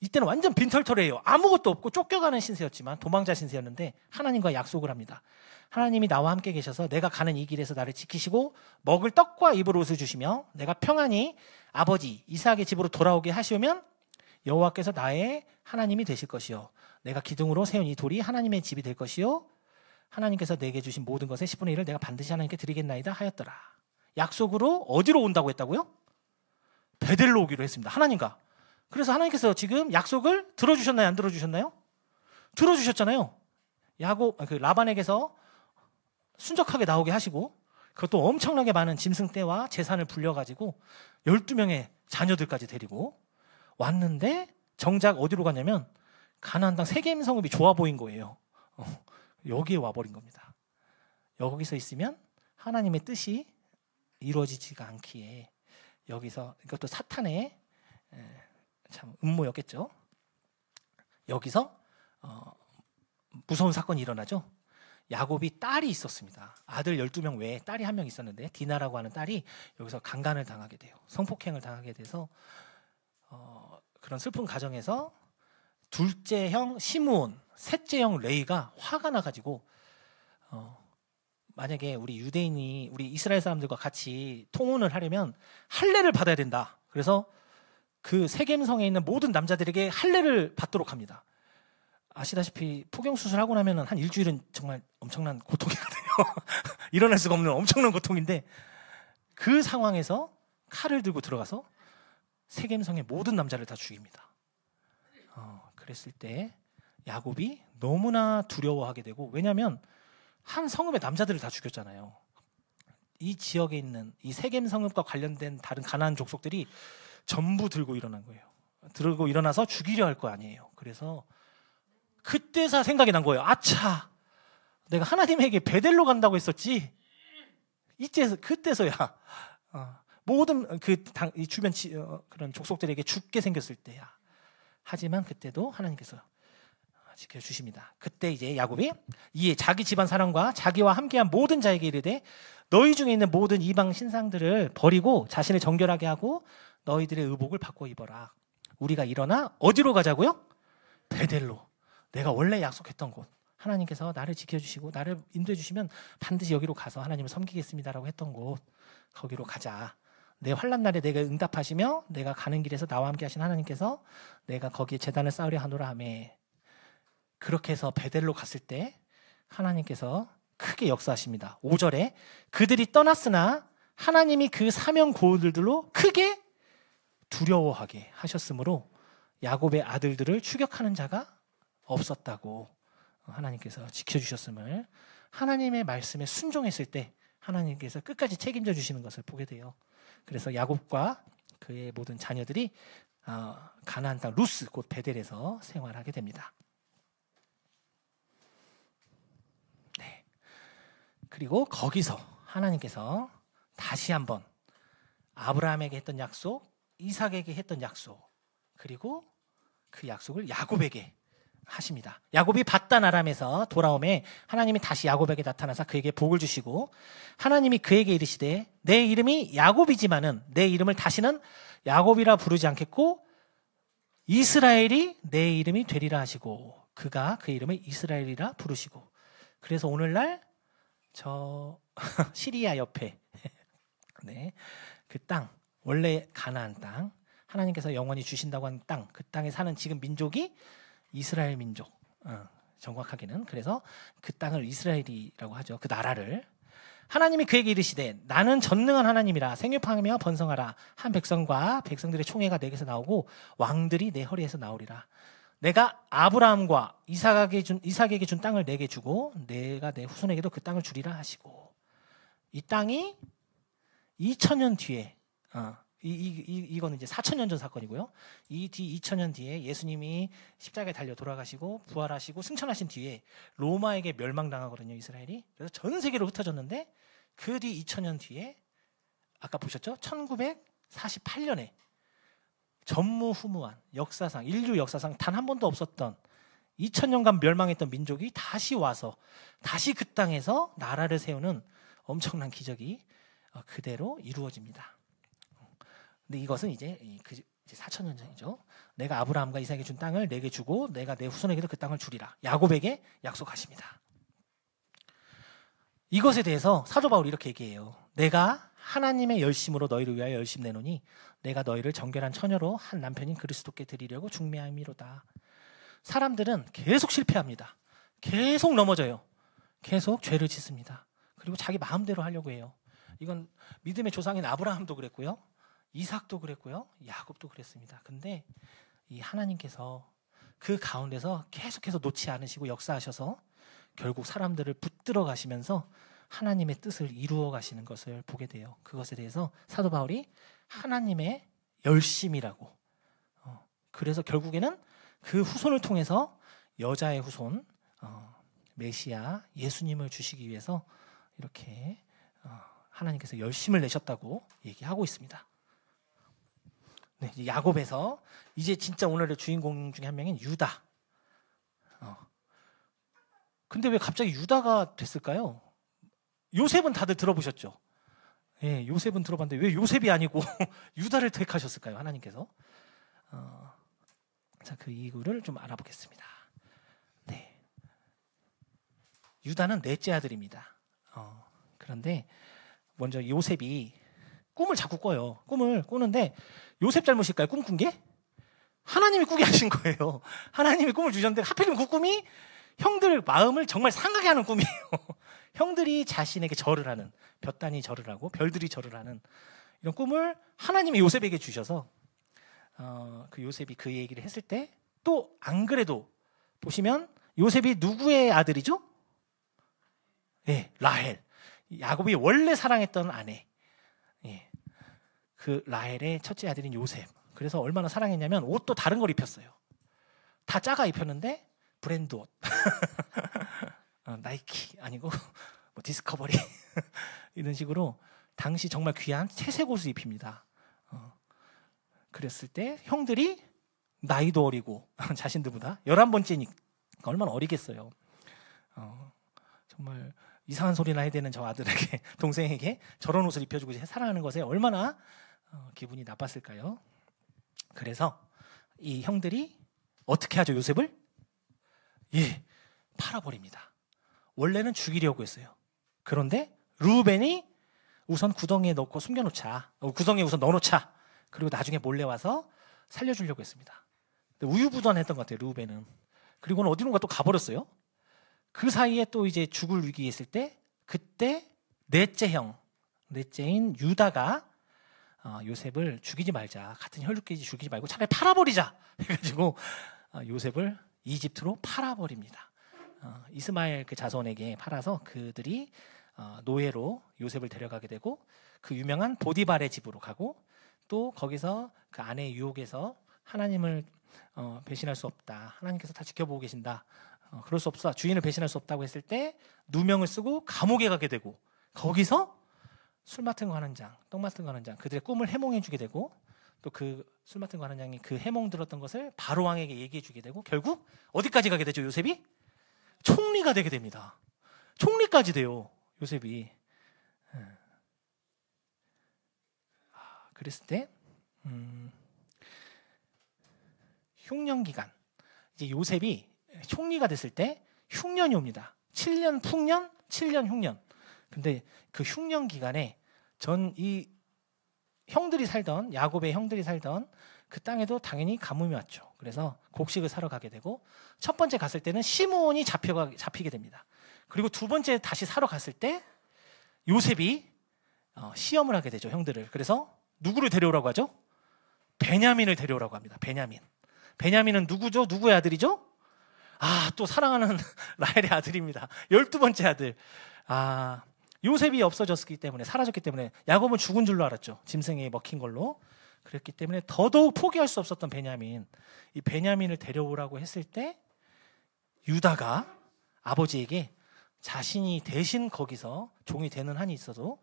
이때는 완전 빈털터리예요. 아무것도 없고 쫓겨가는 신세였지만, 도망자 신세였는데 하나님과 약속을 합니다. 하나님이 나와 함께 계셔서 내가 가는 이 길에서 나를 지키시고 먹을 떡과 입을 옷을 주시며 내가 평안히 아버지 이삭의 집으로 돌아오게 하시오면 여호와께서 나의 하나님이 되실 것이요 내가 기둥으로 세운 이 돌이 하나님의 집이 될 것이요 하나님께서 내게 주신 모든 것의 10분의 1을 내가 반드시 하나님께 드리겠나이다 하였더라. 약속으로 어디로 온다고 했다고요? 베델로 오기로 했습니다. 하나님과. 그래서 하나님께서 지금 약속을 들어주셨나요? 안 들어주셨나요? 들어주셨잖아요. 라반에게서 순적하게 나오게 하시고, 그것도 엄청나게 많은 짐승떼와 재산을 불려가지고 12명의 자녀들까지 데리고 왔는데, 정작 어디로 갔냐면 가나안 땅 세겜 성읍이 좋아 보인 거예요. 여기에 와버린 겁니다. 여기서 있으면 하나님의 뜻이 이루어지지가 않기에, 여기서, 이것도 사탄의 참 음모였겠죠. 여기서 무서운 사건이 일어나죠. 야곱이 딸이 있었습니다. 아들 12명 외에 딸이 한 명 있었는데 디나라고 하는 딸이 여기서 강간을 당하게 돼요. 성폭행을 당하게 돼서 그런 슬픈 가정에서 둘째 형 시므온, 셋째 형 레이가 화가 나가지고 만약에 우리 유대인이 우리 이스라엘 사람들과 같이 통혼을 하려면 할례를 받아야 된다. 그래서 그 세겜성에 있는 모든 남자들에게 할례를 받도록 합니다. 아시다시피 포경 수술하고 나면 한 일주일은 정말 엄청난 고통이거든요. 일어날 수가 없는 엄청난 고통인데, 그 상황에서 칼을 들고 들어가서 세겜성의 모든 남자를 다 죽입니다. 그랬을 때 야곱이 너무나 두려워하게 되고, 왜냐하면 한 성읍의 남자들을 다 죽였잖아요. 이 지역에 있는 이 세겜 성읍과 관련된 다른 가나안 족속들이 전부 들고 일어난 거예요. 들고 일어나서 죽이려 할 거 아니에요. 그래서 그때서 생각이 난 거예요. 아차, 내가 하나님에게 베델로 간다고 했었지. 그때서야 모든 이 주변 그런 족속들에게 죽게 생겼을 때야. 하지만 그때도 하나님께서 지켜주십니다. 그때 이제 야곱이 이에 자기 집안 사람과 자기와 함께한 모든 자에게 이르되 너희 중에 있는 모든 이방 신상들을 버리고 자신을 정결하게 하고 너희들의 의복을 바꿔 입어라. 우리가 일어나 어디로 가자고요? 베델로. 내가 원래 약속했던 곳, 하나님께서 나를 지켜주시고 나를 인도해 주시면 반드시 여기로 가서 하나님을 섬기겠습니다라고 했던 곳, 거기로 가자. 내 환난 날에 내가 응답하시며 내가 가는 길에서 나와 함께 하신 하나님께서 내가 거기에 제단을 쌓으려 하노라 하매. 그렇게 해서 베델로 갔을 때 하나님께서 크게 역사하십니다. 5절에 그들이 떠났으나 하나님이 그 사명 고들들로 크게 두려워하게 하셨으므로 야곱의 아들들을 추격하는 자가 없었다고 하나님께서 지켜주셨음을, 하나님의 말씀에 순종했을 때 하나님께서 끝까지 책임져 주시는 것을 보게 돼요. 그래서 야곱과 그의 모든 자녀들이 가나안 땅 루스 곧 베델에서 생활하게 됩니다. 네. 그리고 거기서 하나님께서 다시 한번 아브라함에게 했던 약속, 이삭에게 했던 약속, 그리고 그 약속을 야곱에게 하십니다. 야곱이 밧단 아람에서 돌아오매 하나님이 다시 야곱에게 나타나서 그에게 복을 주시고, 하나님이 그에게 이르시되 내 이름이 야곱이지만은 내 이름을 다시는 야곱이라 부르지 않겠고 이스라엘이 내 이름이 되리라 하시고, 그가 그 이름을 이스라엘이라 부르시고, 그래서 오늘날 저 시리아 옆에 네, 그 땅, 원래 가나안 땅, 하나님께서 영원히 주신다고 한 땅, 그 땅에 사는 지금 민족이 이스라엘 민족, 정확하게는. 그래서 그 땅을 이스라엘이라고 하죠. 그 나라를. 하나님이 그에게 이르시되 나는 전능한 하나님이라 생육하며 번성하라. 한 백성과 백성들의 총회가 내게서 나오고 왕들이 내 허리에서 나오리라. 내가 아브라함과 이삭에게 준 땅을 내게 주고 내가 내 후손에게도 그 땅을 주리라 하시고. 이 땅이 2000년 뒤에 이거는 이제 4000년 전 사건이고요. 이 뒤 2000년 뒤에 예수님이 십자가에 달려 돌아가시고 부활하시고 승천하신 뒤에 로마에게 멸망당하거든요, 이스라엘이. 그래서 전 세계로 흩어졌는데 그 뒤 2000년 뒤에 아까 보셨죠? 1948년에 전무후무한 역사상, 인류 역사상 단 한 번도 없었던 2000년간 멸망했던 민족이 다시 와서 다시 그 땅에서 나라를 세우는 엄청난 기적이 그대로 이루어집니다. 근데 이것은 이제 4000년 전이죠. 내가 아브라함과 이삭에게 준 땅을 내게 주고 내가 내 후손에게도 그 땅을 주리라. 야곱에게 약속하십니다. 이것에 대해서 사도 바울이 이렇게 얘기해요. 내가 하나님의 열심으로 너희를 위하여 열심 내노니 내가 너희를 정결한 처녀로 한 남편인 그리스도께 드리려고 중매함이로다. 사람들은 계속 실패합니다. 계속 넘어져요. 계속 죄를 짓습니다. 그리고 자기 마음대로 하려고 해요. 이건 믿음의 조상인 아브라함도 그랬고요. 이삭도 그랬고요. 야곱도 그랬습니다. 근데 이 하나님께서 그 가운데서 계속해서 놓지 않으시고 역사하셔서 결국 사람들을 붙들어 가시면서 하나님의 뜻을 이루어 가시는 것을 보게 돼요. 그것에 대해서 사도 바울이 하나님의 열심이라고. 그래서 결국에는 그 후손을 통해서 여자의 후손 메시아 예수님을 주시기 위해서 이렇게 하나님께서 열심을 내셨다고 얘기하고 있습니다. 네, 야곱에서 이제 진짜 오늘의 주인공 중에 한 명인 유다. 근데 왜 갑자기 유다가 됐을까요? 요셉은 다들 들어보셨죠? 예, 요셉은 들어봤는데 왜 요셉이 아니고 유다를 택하셨을까요? 하나님께서. 자, 그 이유를 좀 알아보겠습니다. 네, 유다는 넷째 아들입니다. 그런데 먼저 요셉이 꿈을 자꾸 꿔요. 꿈을 꾸는데 요셉 잘못일까요? 꿈 꾼 게? 하나님이 꾸게 하신 거예요. 하나님이 꿈을 주셨는데 하필이면 그 꿈이 형들 마음을 정말 상하게 하는 꿈이에요. 형들이 자신에게 절을 하는, 볕단이 절을 하고 별들이 절을 하는 이런 꿈을 하나님이 요셉에게 주셔서 그 요셉이 그 얘기를 했을 때 또 안 그래도 보시면 요셉이 누구의 아들이죠? 네, 라헬. 야곱이 원래 사랑했던 아내. 예, 그 라헬의 첫째 아들인 요셉. 그래서 얼마나 사랑했냐면 옷도 다른 걸 입혔어요. 다 작아 입혔는데 브랜드 옷. 나이키 아니고 뭐 디스커버리 이런 식으로 당시 정말 귀한 채색 옷을 입힙니다. 그랬을 때 형들이 나이도 어리고 자신들보다 11번째니까 얼마나 어리겠어요. 정말 이상한 소리나 해야 되는 저 아들에게 동생에게 저런 옷을 입혀주고 사랑하는 것에 얼마나 기분이 나빴을까요? 그래서 이 형들이 어떻게 하죠? 요셉을? 예, 팔아버립니다. 원래는 죽이려고 했어요. 그런데 루벤이 우선 구덩이에 넣고 숨겨놓자. 구덩이에 우선 넣어놓자. 그리고 나중에 몰래 와서 살려주려고 했습니다. 우유부단했던 것 같아요, 루벤은. 그리고는 어디론가 또 가버렸어요. 그 사이에 또 이제 죽을 위기에 있을 때 그때 넷째인 유다가 요셉을 죽이지 말자. 같은 혈육끼리 죽이지 말고 차라리 팔아버리자. 해가지고 요셉을 이집트로 팔아버립니다. 이스마엘 그 자손에게 팔아서 그들이 노예로 요셉을 데려가게 되고 그 유명한 보디발의 집으로 가고 또 거기서 그 아내의 유혹에서 하나님을 배신할 수 없다. 하나님께서 다 지켜보고 계신다. 그럴 수 없어. 주인을 배신할 수 없다고 했을 때 누명을 쓰고 감옥에 가게 되고 거기서 술 맡은 거 하는 장, 떡 맡은 거 하는 장 그들의 꿈을 해몽해 주게 되고 또 그 술 맡은 거 하는 장이 그 해몽 들었던 것을 바로 왕에게 얘기해 주게 되고 결국 어디까지 가게 되죠? 요셉이? 총리가 되게 됩니다. 총리까지 돼요. 요셉이. 그랬을 때 흉년 기간 이제 요셉이 총리가 됐을 때 흉년이 옵니다. 7년 풍년, 7년 흉년. 근데 그 흉년 기간에 이 형들이 살던 야곱의 형들이 살던 그 땅에도 당연히 가뭄이 왔죠. 그래서 곡식을 사러 가게 되고 첫 번째 갔을 때는 시므온이 잡히게 됩니다. 그리고 두 번째 다시 사러 갔을 때 요셉이 시험을 하게 되죠, 형들을. 그래서 누구를 데려오라고 하죠? 베냐민을 데려오라고 합니다. 베냐민은 누구죠? 누구의 아들이죠? 또 사랑하는 라헬의 아들입니다. 12번째 아들. 요셉이 없어졌기 때문에, 사라졌기 때문에 야곱은 죽은 줄로 알았죠. 짐승에 먹힌 걸로. 그랬기 때문에 더더욱 포기할 수 없었던 베냐민. 이 베냐민을 데려오라고 했을 때 유다가 아버지에게 자신이 대신 거기서 종이 되는 한이 있어도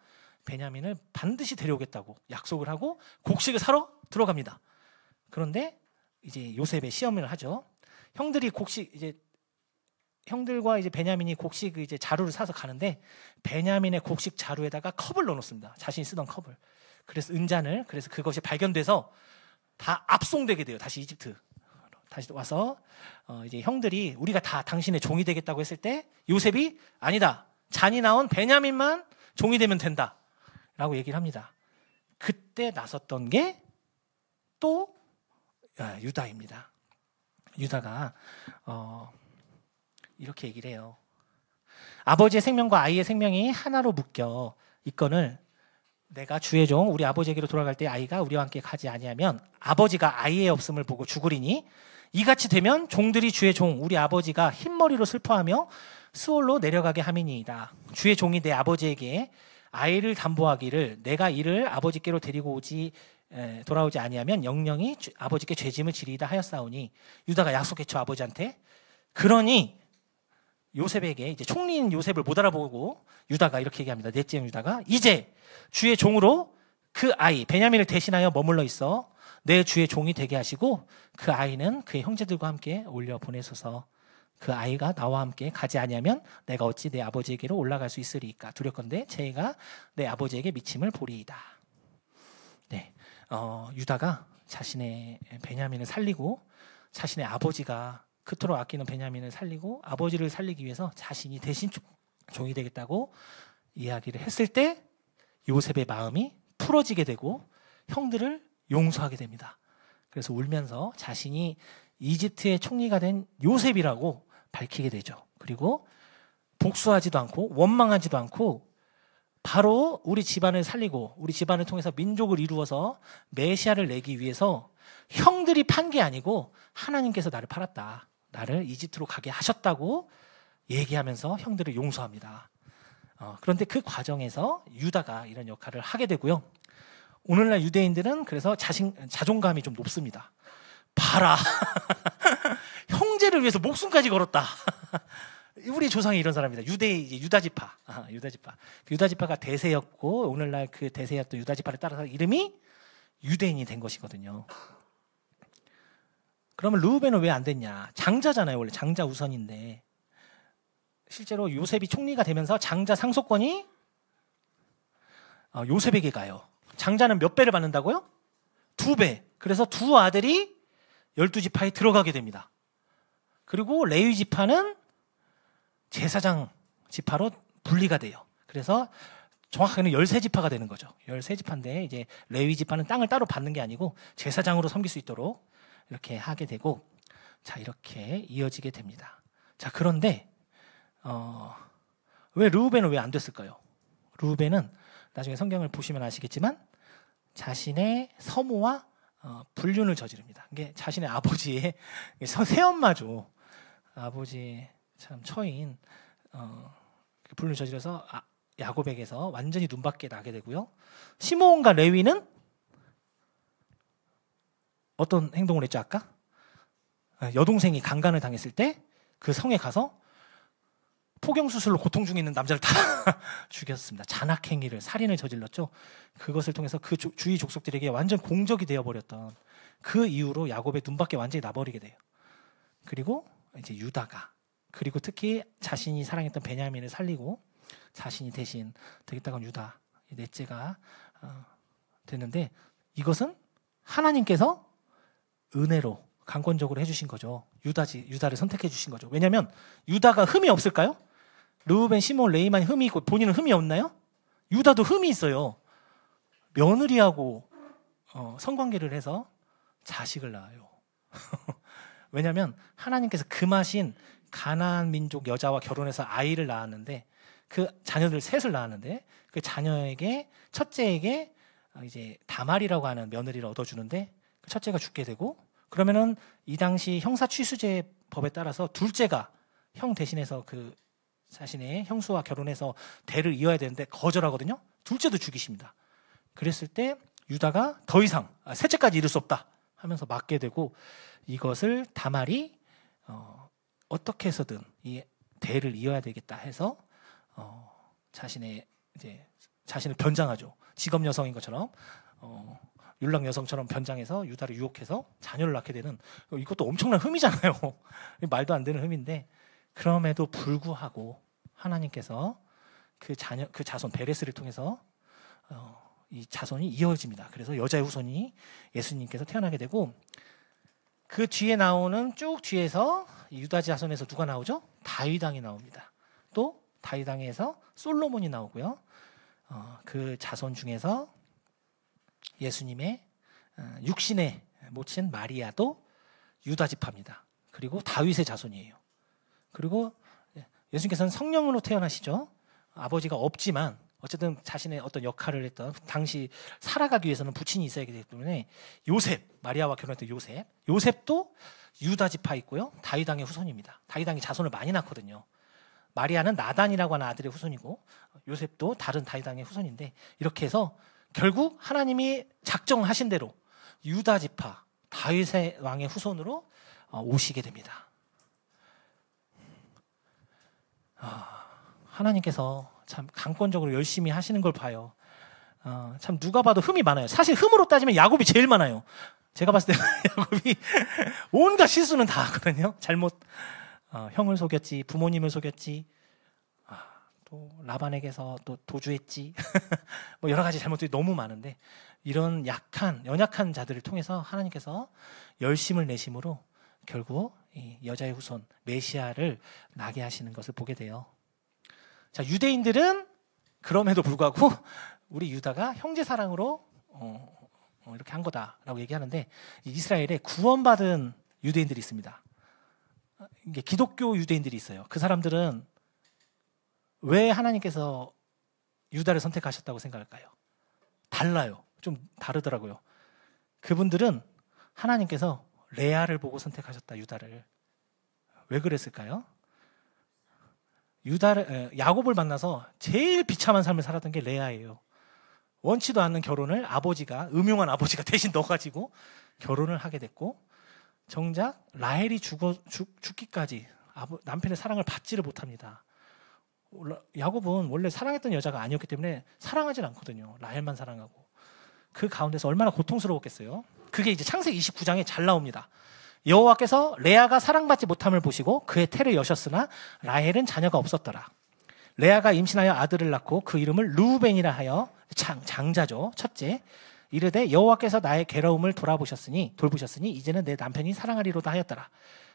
베냐민을 반드시 데려오겠다고 약속을 하고 곡식을 사러 들어갑니다. 그런데 이제 요셉의 시험을 하죠. 형들과 이제 베냐민이 곡식 이제 자루를 사서 가는데 베냐민의 곡식 자루에다가 컵을 넣어놓습니다. 자신이 쓰던 컵을. 그래서 은잔을. 그래서 그것이 발견돼서 다 압송되게 돼요. 다시 이집트. 다시 와서 이제 형들이 우리가 다 당신의 종이 되겠다고 했을 때 요셉이 아니다. 잔이 나온 베냐민만 종이 되면 된다. 라고 얘기를 합니다. 그때 나섰던 게 또 유다입니다. 유다가 이렇게 얘기를 해요. 아버지의 생명과 아이의 생명이 하나로 묶여 있거늘 내가 주의 종 우리 아버지에게로 돌아갈 때 아이가 우리와 함께 가지 아니하면 아버지가 아이의 없음을 보고 죽으리니 이같이 되면 종들이 주의 종 우리 아버지가 흰머리로 슬퍼하며 수월로 내려가게 함이니이다. 주의 종이 내 아버지에게 아이를 담보하기를 내가 이를 아버지께로 데리고 돌아오지 아니하면 영영이 아버지께 죄짐을 지리이다 하였사오니 유다가 약속했죠, 아버지한테. 그러니 요셉에게 이제 총리인 요셉을 못 알아보고 유다가 이렇게 얘기합니다. 넷째 유다가 이제 주의 종으로 그 아이 베냐민을 대신하여 머물러 있어 내 주의 종이 되게 하시고 그 아이는 그의 형제들과 함께 올려 보내소서. 그 아이가 나와 함께 가지 아니하면 내가 어찌 내 아버지에게로 올라갈 수 있으리이까. 두렵건대 제가 내 아버지에게 미침을 보리이다. 네, 유다가 자신의 베냐민을 살리고 자신의 아버지가 그토록 아끼는 베냐민을 살리고 아버지를 살리기 위해서 자신이 대신 종이 되겠다고 이야기를 했을 때 요셉의 마음이 풀어지게 되고 형들을 용서하게 됩니다. 그래서 울면서 자신이 이집트의 총리가 된 요셉이라고 밝히게 되죠. 그리고 복수하지도 않고 원망하지도 않고 바로 우리 집안을 살리고 우리 집안을 통해서 민족을 이루어서 메시아를 내기 위해서 형들이 판 게 아니고 하나님께서 나를 팔았다. 나를 이집트로 가게 하셨다고 얘기하면서 형들을 용서합니다. 그런데 그 과정에서 유다가 이런 역할을 하게 되고요. 오늘날 유대인들은 그래서 자존감이 좀 높습니다. 봐라. 형제를 위해서 목숨까지 걸었다. 우리 조상이 이런 사람입니다. 유다지파. 유다지파가 대세였고 오늘날 그 대세였던 유다지파를 따라서 이름이 유대인이 된 것이거든요. 그러면 르우벤은 왜 안 됐냐? 장자잖아요. 원래 장자 우선인데 실제로 요셉이 총리가 되면서 장자 상속권이 요셉에게 가요. 장자는 몇 배를 받는다고요? 2배. 그래서 두 아들이 12지파에 들어가게 됩니다. 그리고 레위 지파는 제사장 지파로 분리가 돼요. 그래서 정확하게는 13지파가 되는 거죠. 13지파인데 이제 레위 지파는 땅을 따로 받는 게 아니고 제사장으로 섬길 수 있도록 이렇게 하게 되고 자 이렇게 이어지게 됩니다. 자 그런데 왜 르우벤은 왜 안 됐을까요? 르우벤은 나중에 성경을 보시면 아시겠지만 자신의 서모와 불륜을 저지릅니다. 이게 자신의 아버지의 새엄마죠. 아버지의 참 처인 불륜을 저질러서 야곱에게서 완전히 눈밖에 나게 되고요. 시므온과 레위는 어떤 행동을 했죠 아까? 여동생이 강간을 당했을 때 그 성에 가서 포경수술로 고통 중에 있는 남자를 다 죽였습니다. 잔악행위를 살인을 저질렀죠. 그것을 통해서 그 주위 족속들에게 완전 공적이 되어버렸던 그 이후로 야곱의 눈밖에 완전히 나버리게 돼요. 그리고 이제 유다가 그리고 특히 자신이 사랑했던 베냐민을 살리고 자신이 대신 되겠다고 한 유다 넷째가 됐는데 이것은 하나님께서 은혜로 강권적으로 해주신 거죠. 유다를 선택해 주신 거죠. 왜냐하면 유다가 흠이 없을까요? 르우벤, 시몬, 레위만 흠이 있고 본인은 흠이 없나요? 유다도 흠이 있어요. 며느리하고 성관계를 해서 자식을 낳아요. 왜냐하면 하나님께서 금하신 가나안 민족 여자와 결혼해서 아이를 낳았는데 그 자녀들 셋을 낳았는데 그 자녀에게 첫째에게 이제 다말이라고 하는 며느리를 얻어주는데 그 첫째가 죽게 되고 그러면은 이 당시 형사 취수제 법에 따라서 둘째가 형 대신해서 그 자신의 형수와 결혼해서 대를 이어야 되는데 거절하거든요. 둘째도 죽이십니다. 그랬을 때 유다가 더 이상 셋째까지 이룰 수 없다 하면서 맞게 되고 이것을 다말이 어떻게 해서든 이 대를 이어야 되겠다 해서 자신의 이제 자신을 변장하죠. 직업 여성인 것처럼 율랑 여성처럼 변장해서 유다를 유혹해서 자녀를 낳게 되는 이것도 엄청난 흠이잖아요. 말도 안 되는 흠인데 그럼에도 불구하고 하나님께서 그 자손 베레스를 통해서 이 자손이 이어집니다. 그래서 여자의 후손이 예수님께서 태어나게 되고 그 뒤에 나오는 쭉 뒤에서 유다 자손에서 누가 나오죠? 다윗 왕이 나옵니다. 또 다윗 왕에서 솔로몬이 나오고요. 그 자손 중에서 예수님의 육신의 모친 마리아도 유다 지파입니다. 그리고 다윗의 자손이에요. 그리고 예수님께서는 성령으로 태어나시죠. 아버지가 없지만 어쨌든 자신의 어떤 역할을 했던 당시 살아가기 위해서는 부친이 있어야 되기 때문에 요셉, 마리아와 결혼했던 요셉도 유다 지파 있고요. 다윗 왕의 후손입니다. 다윗 왕이 자손을 많이 낳거든요. 마리아는 나단이라고 하는 아들의 후손이고 요셉도 다른 다윗 왕의 후손인데 이렇게 해서 결국 하나님이 작정하신 대로 유다 지파 다윗의 왕의 후손으로 오시게 됩니다. 하나님께서 참 강권적으로 열심히 하시는 걸 봐요. 참 누가 봐도 흠이 많아요. 사실 흠으로 따지면 야곱이 제일 많아요. 제가 봤을 때 야곱이 온갖 실수는 다 하거든요. 잘못 형을 속였지, 부모님을 속였지, 또 라반에게서 또 도주했지. 뭐 여러 가지 잘못들이 너무 많은데 이런 연약한 자들을 통해서 하나님께서 열심을 내심으로 결국 이 여자의 후손 메시아를 나게 하시는 것을 보게 돼요. 자, 유대인들은 그럼에도 불구하고 우리 유다가 형제 사랑으로 이렇게 한 거다라고 얘기하는데 이스라엘에 구원받은 유대인들이 있습니다. 이게 기독교 유대인들이 있어요. 그 사람들은 왜 하나님께서 유다를 선택하셨다고 생각할까요? 달라요. 좀 다르더라고요. 그분들은 하나님께서 레아를 보고 선택하셨다. 유다를. 왜 그랬을까요? 야곱을 만나서 제일 비참한 삶을 살았던 게 레아예요. 원치도 않는 결혼을 음흉한 아버지가 대신 넣어가지고 결혼을 하게 됐고 정작 라헬이 죽기까지 남편의 사랑을 받지를 못합니다. 야곱은 원래 사랑했던 여자가 아니었기 때문에 사랑하진 않거든요. 라헬만 사랑하고. 그 가운데서 얼마나 고통스러웠겠어요. 그게 이제 창세기 29장에 잘 나옵니다. 여호와께서 레아가 사랑받지 못함을 보시고 그의 태를 여셨으나 라헬은 자녀가 없었더라. 레아가 임신하여 아들을 낳고 그 이름을 르우벤이라 하여 장자죠. 첫째. 이르되 여호와께서 나의 괴로움을 돌보셨으니 이제는 내 남편이 사랑하리로다 하였더라.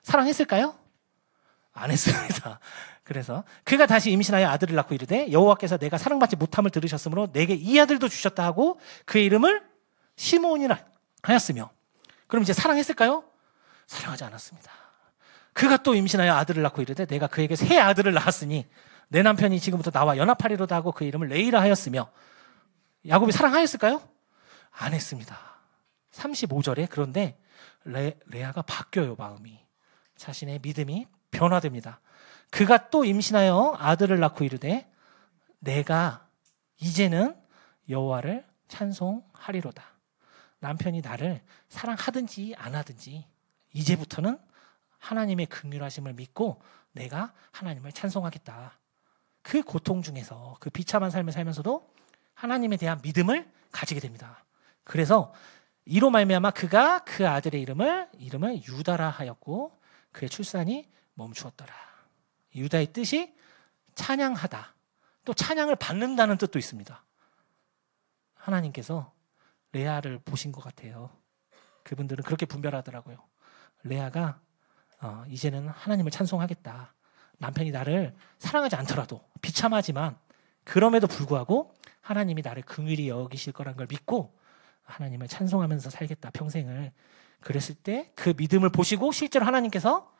사랑했을까요? 안 했습니다. 그래서 그가 다시 임신하여 아들을 낳고 이르되 여호와께서 내가 사랑받지 못함을 들으셨으므로 내게 이 아들도 주셨다 하고 그의 이름을 시므온이라 하였으며 그럼 이제 사랑했을까요? 사랑하지 않았습니다. 그가 또 임신하여 아들을 낳고 이르되 내가 그에게 새 아들을 낳았으니 내 남편이 지금부터 나와 연합하리로다 하고 그 이름을 레이라 하였으며 야곱이 사랑하였을까요? 안 했습니다. 35절에 그런데 레아가 바뀌어요. 마음이. 자신의 믿음이 변화됩니다. 그가 또 임신하여 아들을 낳고 이르되 내가 이제는 여호와를 찬송하리로다. 남편이 나를 사랑하든지 안 하든지 이제부터는 하나님의 긍휼하심을 믿고 내가 하나님을 찬송하겠다. 그 고통 중에서 그 비참한 삶을 살면서도 하나님에 대한 믿음을 가지게 됩니다. 그래서 이로 말미암아 그가 그 아들의 이름을 유다라 하였고 그의 출산이 멈추었더라. 유다의 뜻이 찬양하다. 또 찬양을 받는다는 뜻도 있습니다. 하나님께서 레아를 보신 것 같아요. 그분들은 그렇게 분별하더라고요. 레아가 이제는 하나님을 찬송하겠다. 남편이 나를 사랑하지 않더라도 비참하지만 그럼에도 불구하고 하나님이 나를 긍휼히 여기실 거란 걸 믿고 하나님을 찬송하면서 살겠다. 평생을. 그랬을 때 그 믿음을 보시고 실제로 하나님께서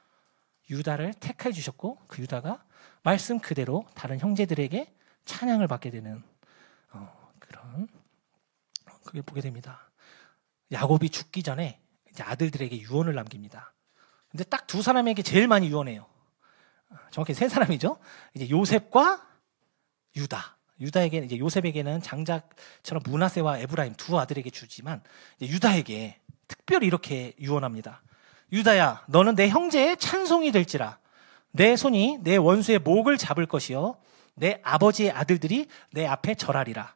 유다를 택해 주셨고 그 유다가 말씀 그대로 다른 형제들에게 찬양을 받게 되는 그런 그게 보게 됩니다. 야곱이 죽기 전에 이제 아들들에게 유언을 남깁니다. 근데 딱 두 사람에게 제일 많이 유언해요. 정확히 세 사람이죠. 이제 요셉과 유다. 유다에게 이제 요셉에게는 장자처럼 므낫세와 에브라임 두 아들에게 주지만 이제 유다에게 특별히 이렇게 유언합니다. 유다야, 너는 내 형제의 찬송이 될지라. 내 손이 내 원수의 목을 잡을 것이요 내 아버지의 아들들이 내 앞에 절하리라.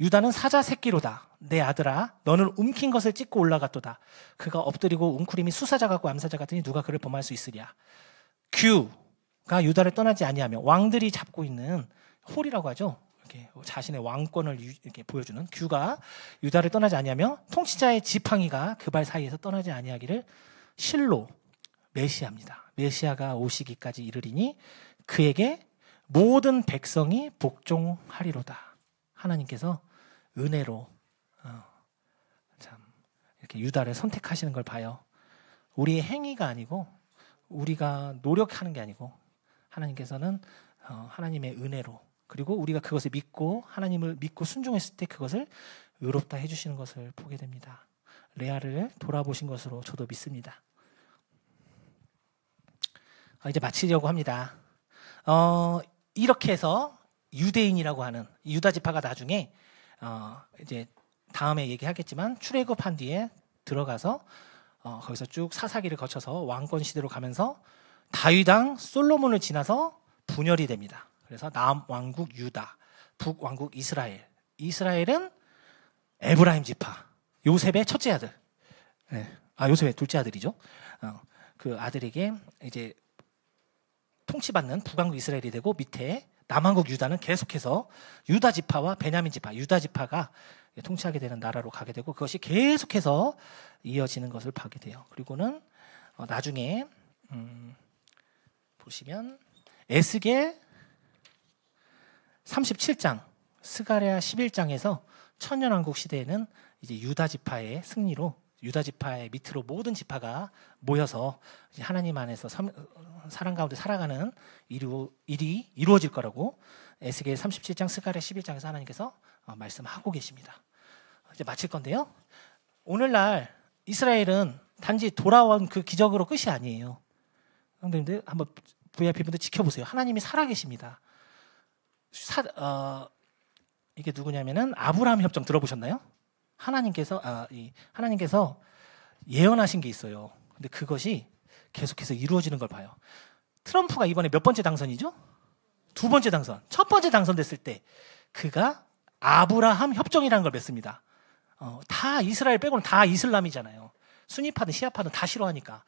유다는 사자 새끼로다. 내 아들아, 너는 움킨 것을 찢고 올라갔도다. 그가 엎드리고 웅크림이 수사자 같고 암사자 같으니 누가 그를 범할 수 있으랴. 규가 유다를 떠나지 아니하며 왕들이 잡고 있는 홀이라고 하죠. 이렇게 자신의 왕권을 이렇게 보여주는 규가 유다를 떠나지 아니하며 통치자의 지팡이가 그 발 사이에서 떠나지 아니하기를 실로 메시아입니다. 메시아가 오시기까지 이르리니 그에게 모든 백성이 복종하리로다. 하나님께서 은혜로 참 이렇게 유다를 선택하시는 걸 봐요. 우리의 행위가 아니고 우리가 노력하는 게 아니고 하나님께서는 하나님의 은혜로 그리고 우리가 그것을 믿고 하나님을 믿고 순종했을 때 그것을 의롭다 해주시는 것을 보게 됩니다. 레아를 돌아보신 것으로 저도 믿습니다. 이제 마치려고 합니다. 이렇게 해서 유대인이라고 하는 유다 지파가 나중에 이제 다음에 얘기하겠지만 출애굽한 뒤에 들어가서 거기서 쭉 사사기를 거쳐서 왕권 시대로 가면서 다윗 왕 솔로몬을 지나서 분열이 됩니다. 그래서 남왕국 유다, 북왕국 이스라엘. 이스라엘은 에브라임 지파, 요셉의 첫째 아들, 요셉의 둘째 아들이죠. 그 아들에게 이제 통치받는 북왕국 이스라엘이 되고 밑에 남왕국 유다는 계속해서 유다 지파와 베냐민 지파, 유다 지파가 통치하게 되는 나라로 가게 되고 그것이 계속해서 이어지는 것을 보게 돼요. 그리고는 나중에 보시면 에스겔 37장, 스가랴 11장에서 천년왕국 시대에는 이제 유다 지파의 승리로 유다 지파의 밑으로 모든 지파가 모여서 하나님 안에서 사랑 가운데 살아가는 일이 이루어질 거라고 에스겔 37장, 스가랴 11장에서 하나님께서 말씀하고 계십니다. 이제 마칠 건데요. 오늘날 이스라엘은 단지 돌아온 그 기적으로 끝이 아니에요. 형님들 한번 VIP 분들 지켜보세요. 하나님이 살아계십니다. 이게 누구냐면은 아브라함 협정 들어보셨나요? 하나님께서 예언하신 게 있어요. 근데 그것이 계속해서 이루어지는 걸 봐요. 트럼프가 이번에 몇 번째 당선이죠? 두 번째 당선. 첫 번째 당선됐을 때 그가 아브라함 협정이라는 걸 맺습니다. 다 이스라엘 빼고는 다 이슬람이잖아요. 수니파든 시아파든 다 싫어하니까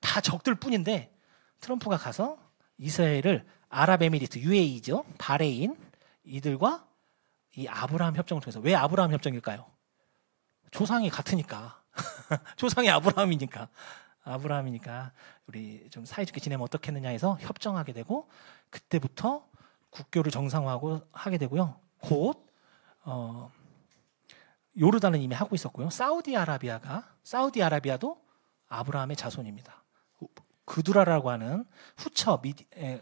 다 적들 뿐인데 트럼프가 가서 이스라엘을 아랍에미리트 UAE죠. 바레인 이들과 이 아브라함 협정을 통해서 왜 아브라함 협정일까요? 조상이 같으니까. 조상이 아브라함이니까 우리 좀 사이좋게 지내면 어떻겠느냐 해서 협정하게 되고 그때부터 국교를 정상화하고 하게 되고요. 곧 요르단은 이미 하고 있었고요. 사우디아라비아도 아브라함의 자손입니다. 그두라라고 하는 후처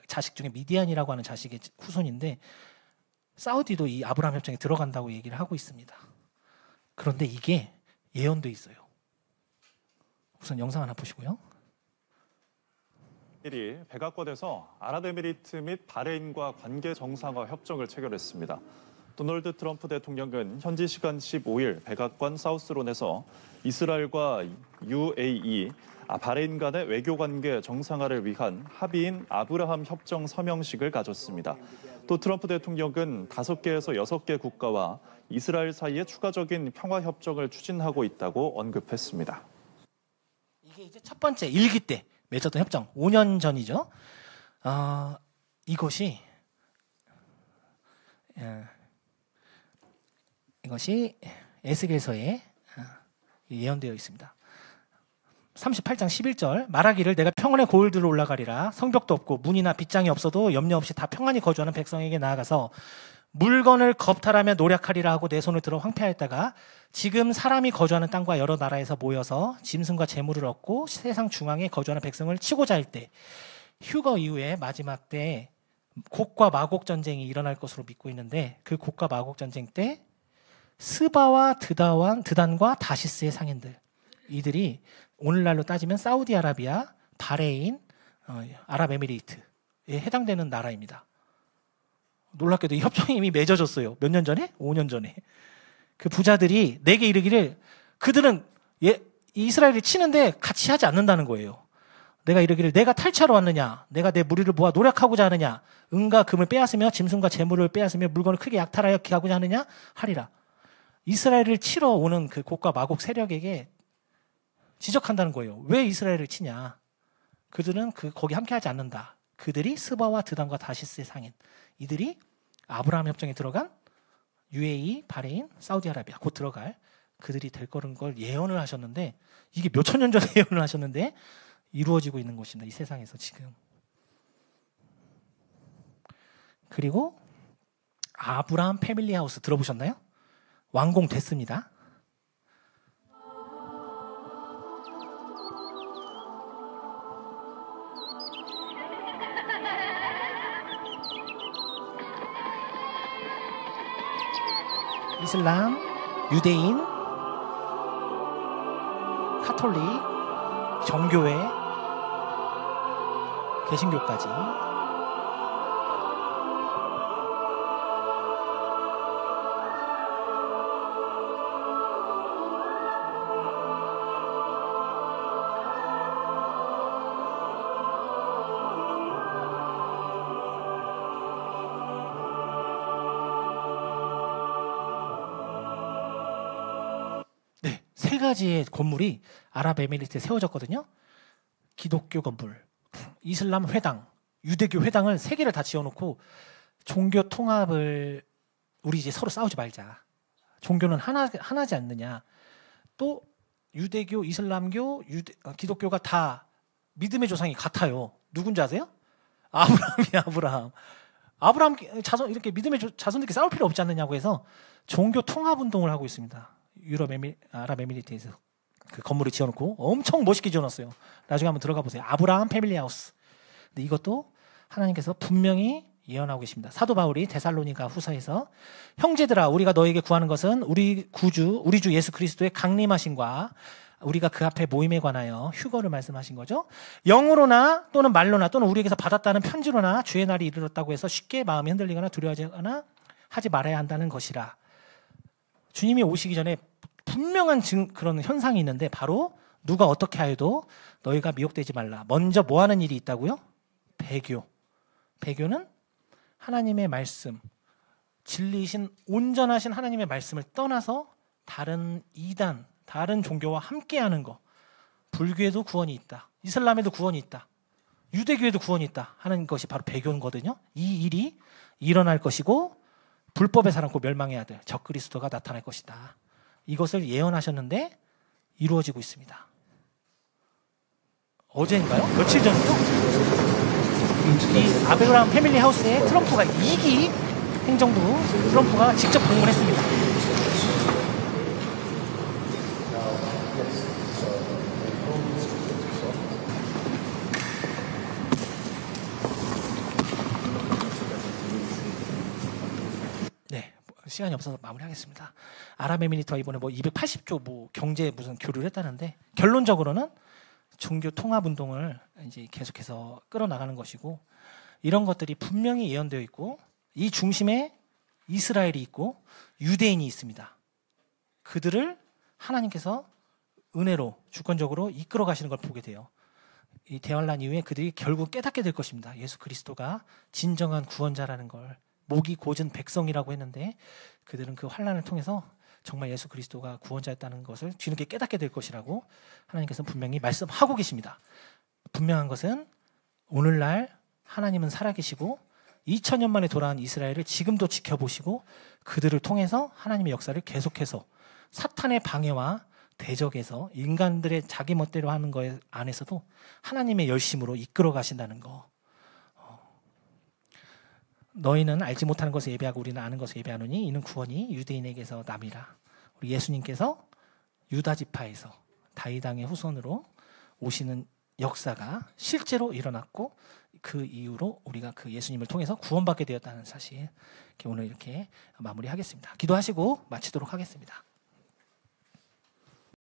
자식 중에 미디안이라고 하는 자식의 후손인데 사우디도 이 아브라함 협정에 들어간다고 얘기를 하고 있습니다. 그런데 이게 예언돼 있어요. 우선 영상 하나 보시고요. 1일 백악관에서 아랍에미리트 및 바레인과 관계 정상화 협정을 체결했습니다. 도널드 트럼프 대통령은 현지 시간 15일 백악관 사우스론에서 이스라엘과 UAE, 바레인 간의 외교관계 정상화를 위한 합의인 아브라함 협정 서명식을 가졌습니다. 또 트럼프 대통령은 5개에서 6개 국가와 이스라엘 사이에 추가적인 평화협정을 추진하고 있다고 언급했습니다. 이게 이제 첫 번째 1기 때 맺었던 협정, 5년 전이죠. 이것이 에스겔서에 예언되어 있습니다. 38장 11절 말하기를 내가 평원의 고을들로 올라가리라. 성벽도 없고 문이나 빗장이 없어도 염려 없이 다 평안히 거주하는 백성에게 나아가서 물건을 겁탈하며 노력하리라 하고 내 손을 들어 황폐하였다가 지금 사람이 거주하는 땅과 여러 나라에서 모여서 짐승과 재물을 얻고 세상 중앙에 거주하는 백성을 치고자 할 때, 휴거 이후에 마지막 때 곡과 마곡 전쟁이 일어날 것으로 믿고 있는데, 그 곡과 마곡 전쟁 때 스바와 드단과 다시스의 상인들, 이들이 오늘날로 따지면 사우디아라비아, 바레인, 아랍에미리트에 해당되는 나라입니다. 놀랍게도 이 협정이 이미 맺어졌어요. 몇 년 전에? 5년 전에. 그 부자들이 내게 이르기를, 그들은 이스라엘이 치는데 같이 하지 않는다는 거예요. 내가 이르기를, 내가 탈취하러 왔느냐, 내가 내 무리를 모아 노력하고자 하느냐, 은과 금을 빼앗으며 짐승과 재물을 빼앗으며 물건을 크게 약탈하여 기하고자 하느냐 하리라. 이스라엘을 치러 오는 그 곡과 마곡 세력에게 지적한다는 거예요. 왜 이스라엘을 치냐? 그들은 거기 함께하지 않는다. 그들이 스바와 드단과 다시스의 상인, 이들이 아브라함 협정에 들어간 UAE, 바레인, 사우디아라비아 곧 들어갈 그들이 될 거는 걸 예언을 하셨는데, 이게 몇천 년 전에 예언을 하셨는데 이루어지고 있는 것입니다. 이 세상에서 지금. 그리고 아브라함 패밀리 하우스 들어보셨나요? 완공됐습니다. 이슬람, 유대인, 카톨릭, 정교회, 개신교까지. 세 가지의 건물이 아랍에미리트에 세워졌거든요. 기독교 건물, 이슬람 회당, 유대교 회당을 세 개를 다 지어놓고, 종교 통합을, 우리 이제 서로 싸우지 말자, 종교는 하나지 않느냐, 또 유대교, 이슬람교, 기독교가 다 믿음의 조상이 같아요. 누군지 아세요? 아브라함 자손, 이렇게 믿음의 자손들끼리 싸울 필요 없지 않느냐고 해서 종교 통합 운동을 하고 있습니다. 아랍에미리트에서 그 건물을 지어놓고 엄청 멋있게 지어놨어요. 나중에 한번 들어가 보세요. 아브라함 패밀리 하우스. 근데 이것도 하나님께서 분명히 예언하고 계십니다. 사도 바울이 데살로니가 후서에서, 형제들아, 우리가 너에게 구하는 것은 우리 주 예수 그리스도의 강림하심과 우리가 그 앞에 모임에 관하여 휴거를 말씀하신 거죠. 영으로나 또는 말로나 또는 우리에게서 받았다는 편지로나 주의 날이 이르렀다고 해서 쉽게 마음이 흔들리거나 두려워하거나 하지 말아야 한다는 것이라. 주님이 오시기 전에 분명한 그런 현상이 있는데, 바로 누가 어떻게 하여도 너희가 미혹되지 말라. 먼저 뭐 하는 일이 있다고요? 배교는 하나님의 말씀, 진리이신 온전하신 하나님의 말씀을 떠나서 다른 이단, 다른 종교와 함께하는 거. 불교에도 구원이 있다, 이슬람에도 구원이 있다, 유대교에도 구원이 있다 하는 것이 바로 배교거든요. 이 일이 일어날 것이고, 불법의 사람 곧 멸망의 아들 적그리스도가 나타날 것이다. 이것을 예언하셨는데 이루어지고 있습니다. 어제인가요? 며칠 전이죠? 이 아브라함 패밀리 하우스에 트럼프가 2기 행정부 트럼프가 직접 방문했습니다. 시간이 없어서 마무리하겠습니다. 아랍에미리트와 이번에 280조 경제 무슨 교류를 했다는데, 결론적으로는 종교 통합 운동을 이제 계속해서 끌어나가는 것이고, 이런 것들이 분명히 예언되어 있고, 이 중심에 이스라엘이 있고 유대인이 있습니다. 그들을 하나님께서 은혜로 주권적으로 이끌어 가시는 걸 보게 돼요. 이 대환란 이후에 그들이 결국 깨닫게 될 것입니다. 예수 그리스도가 진정한 구원자라는 걸. 목이 고진 백성이라고 했는데, 그들은 그 환란을 통해서 정말 예수 그리스도가 구원자였다는 것을 뒤늦게 깨닫게 될 것이라고 하나님께서 분명히 말씀하고 계십니다. 분명한 것은 오늘날 하나님은 살아계시고 2000년 만에 돌아온 이스라엘을 지금도 지켜보시고, 그들을 통해서 하나님의 역사를 계속해서 사탄의 방해와 대적에서 인간들의 자기 멋대로 하는 것 안에서도 하나님의 열심으로 이끌어 가신다는 거. 너희는 알지 못하는 것을 예배하고 우리는 아는 것을 예배하노니 이는 구원이 유대인에게서 남이라. 우리 예수님께서 유다 지파에서 다윗왕의 후손으로 오시는 역사가 실제로 일어났고 그 이후로 우리가 그 예수님을 통해서 구원받게 되었다는 사실, 오늘 이렇게 마무리하겠습니다. 기도하시고 마치도록 하겠습니다.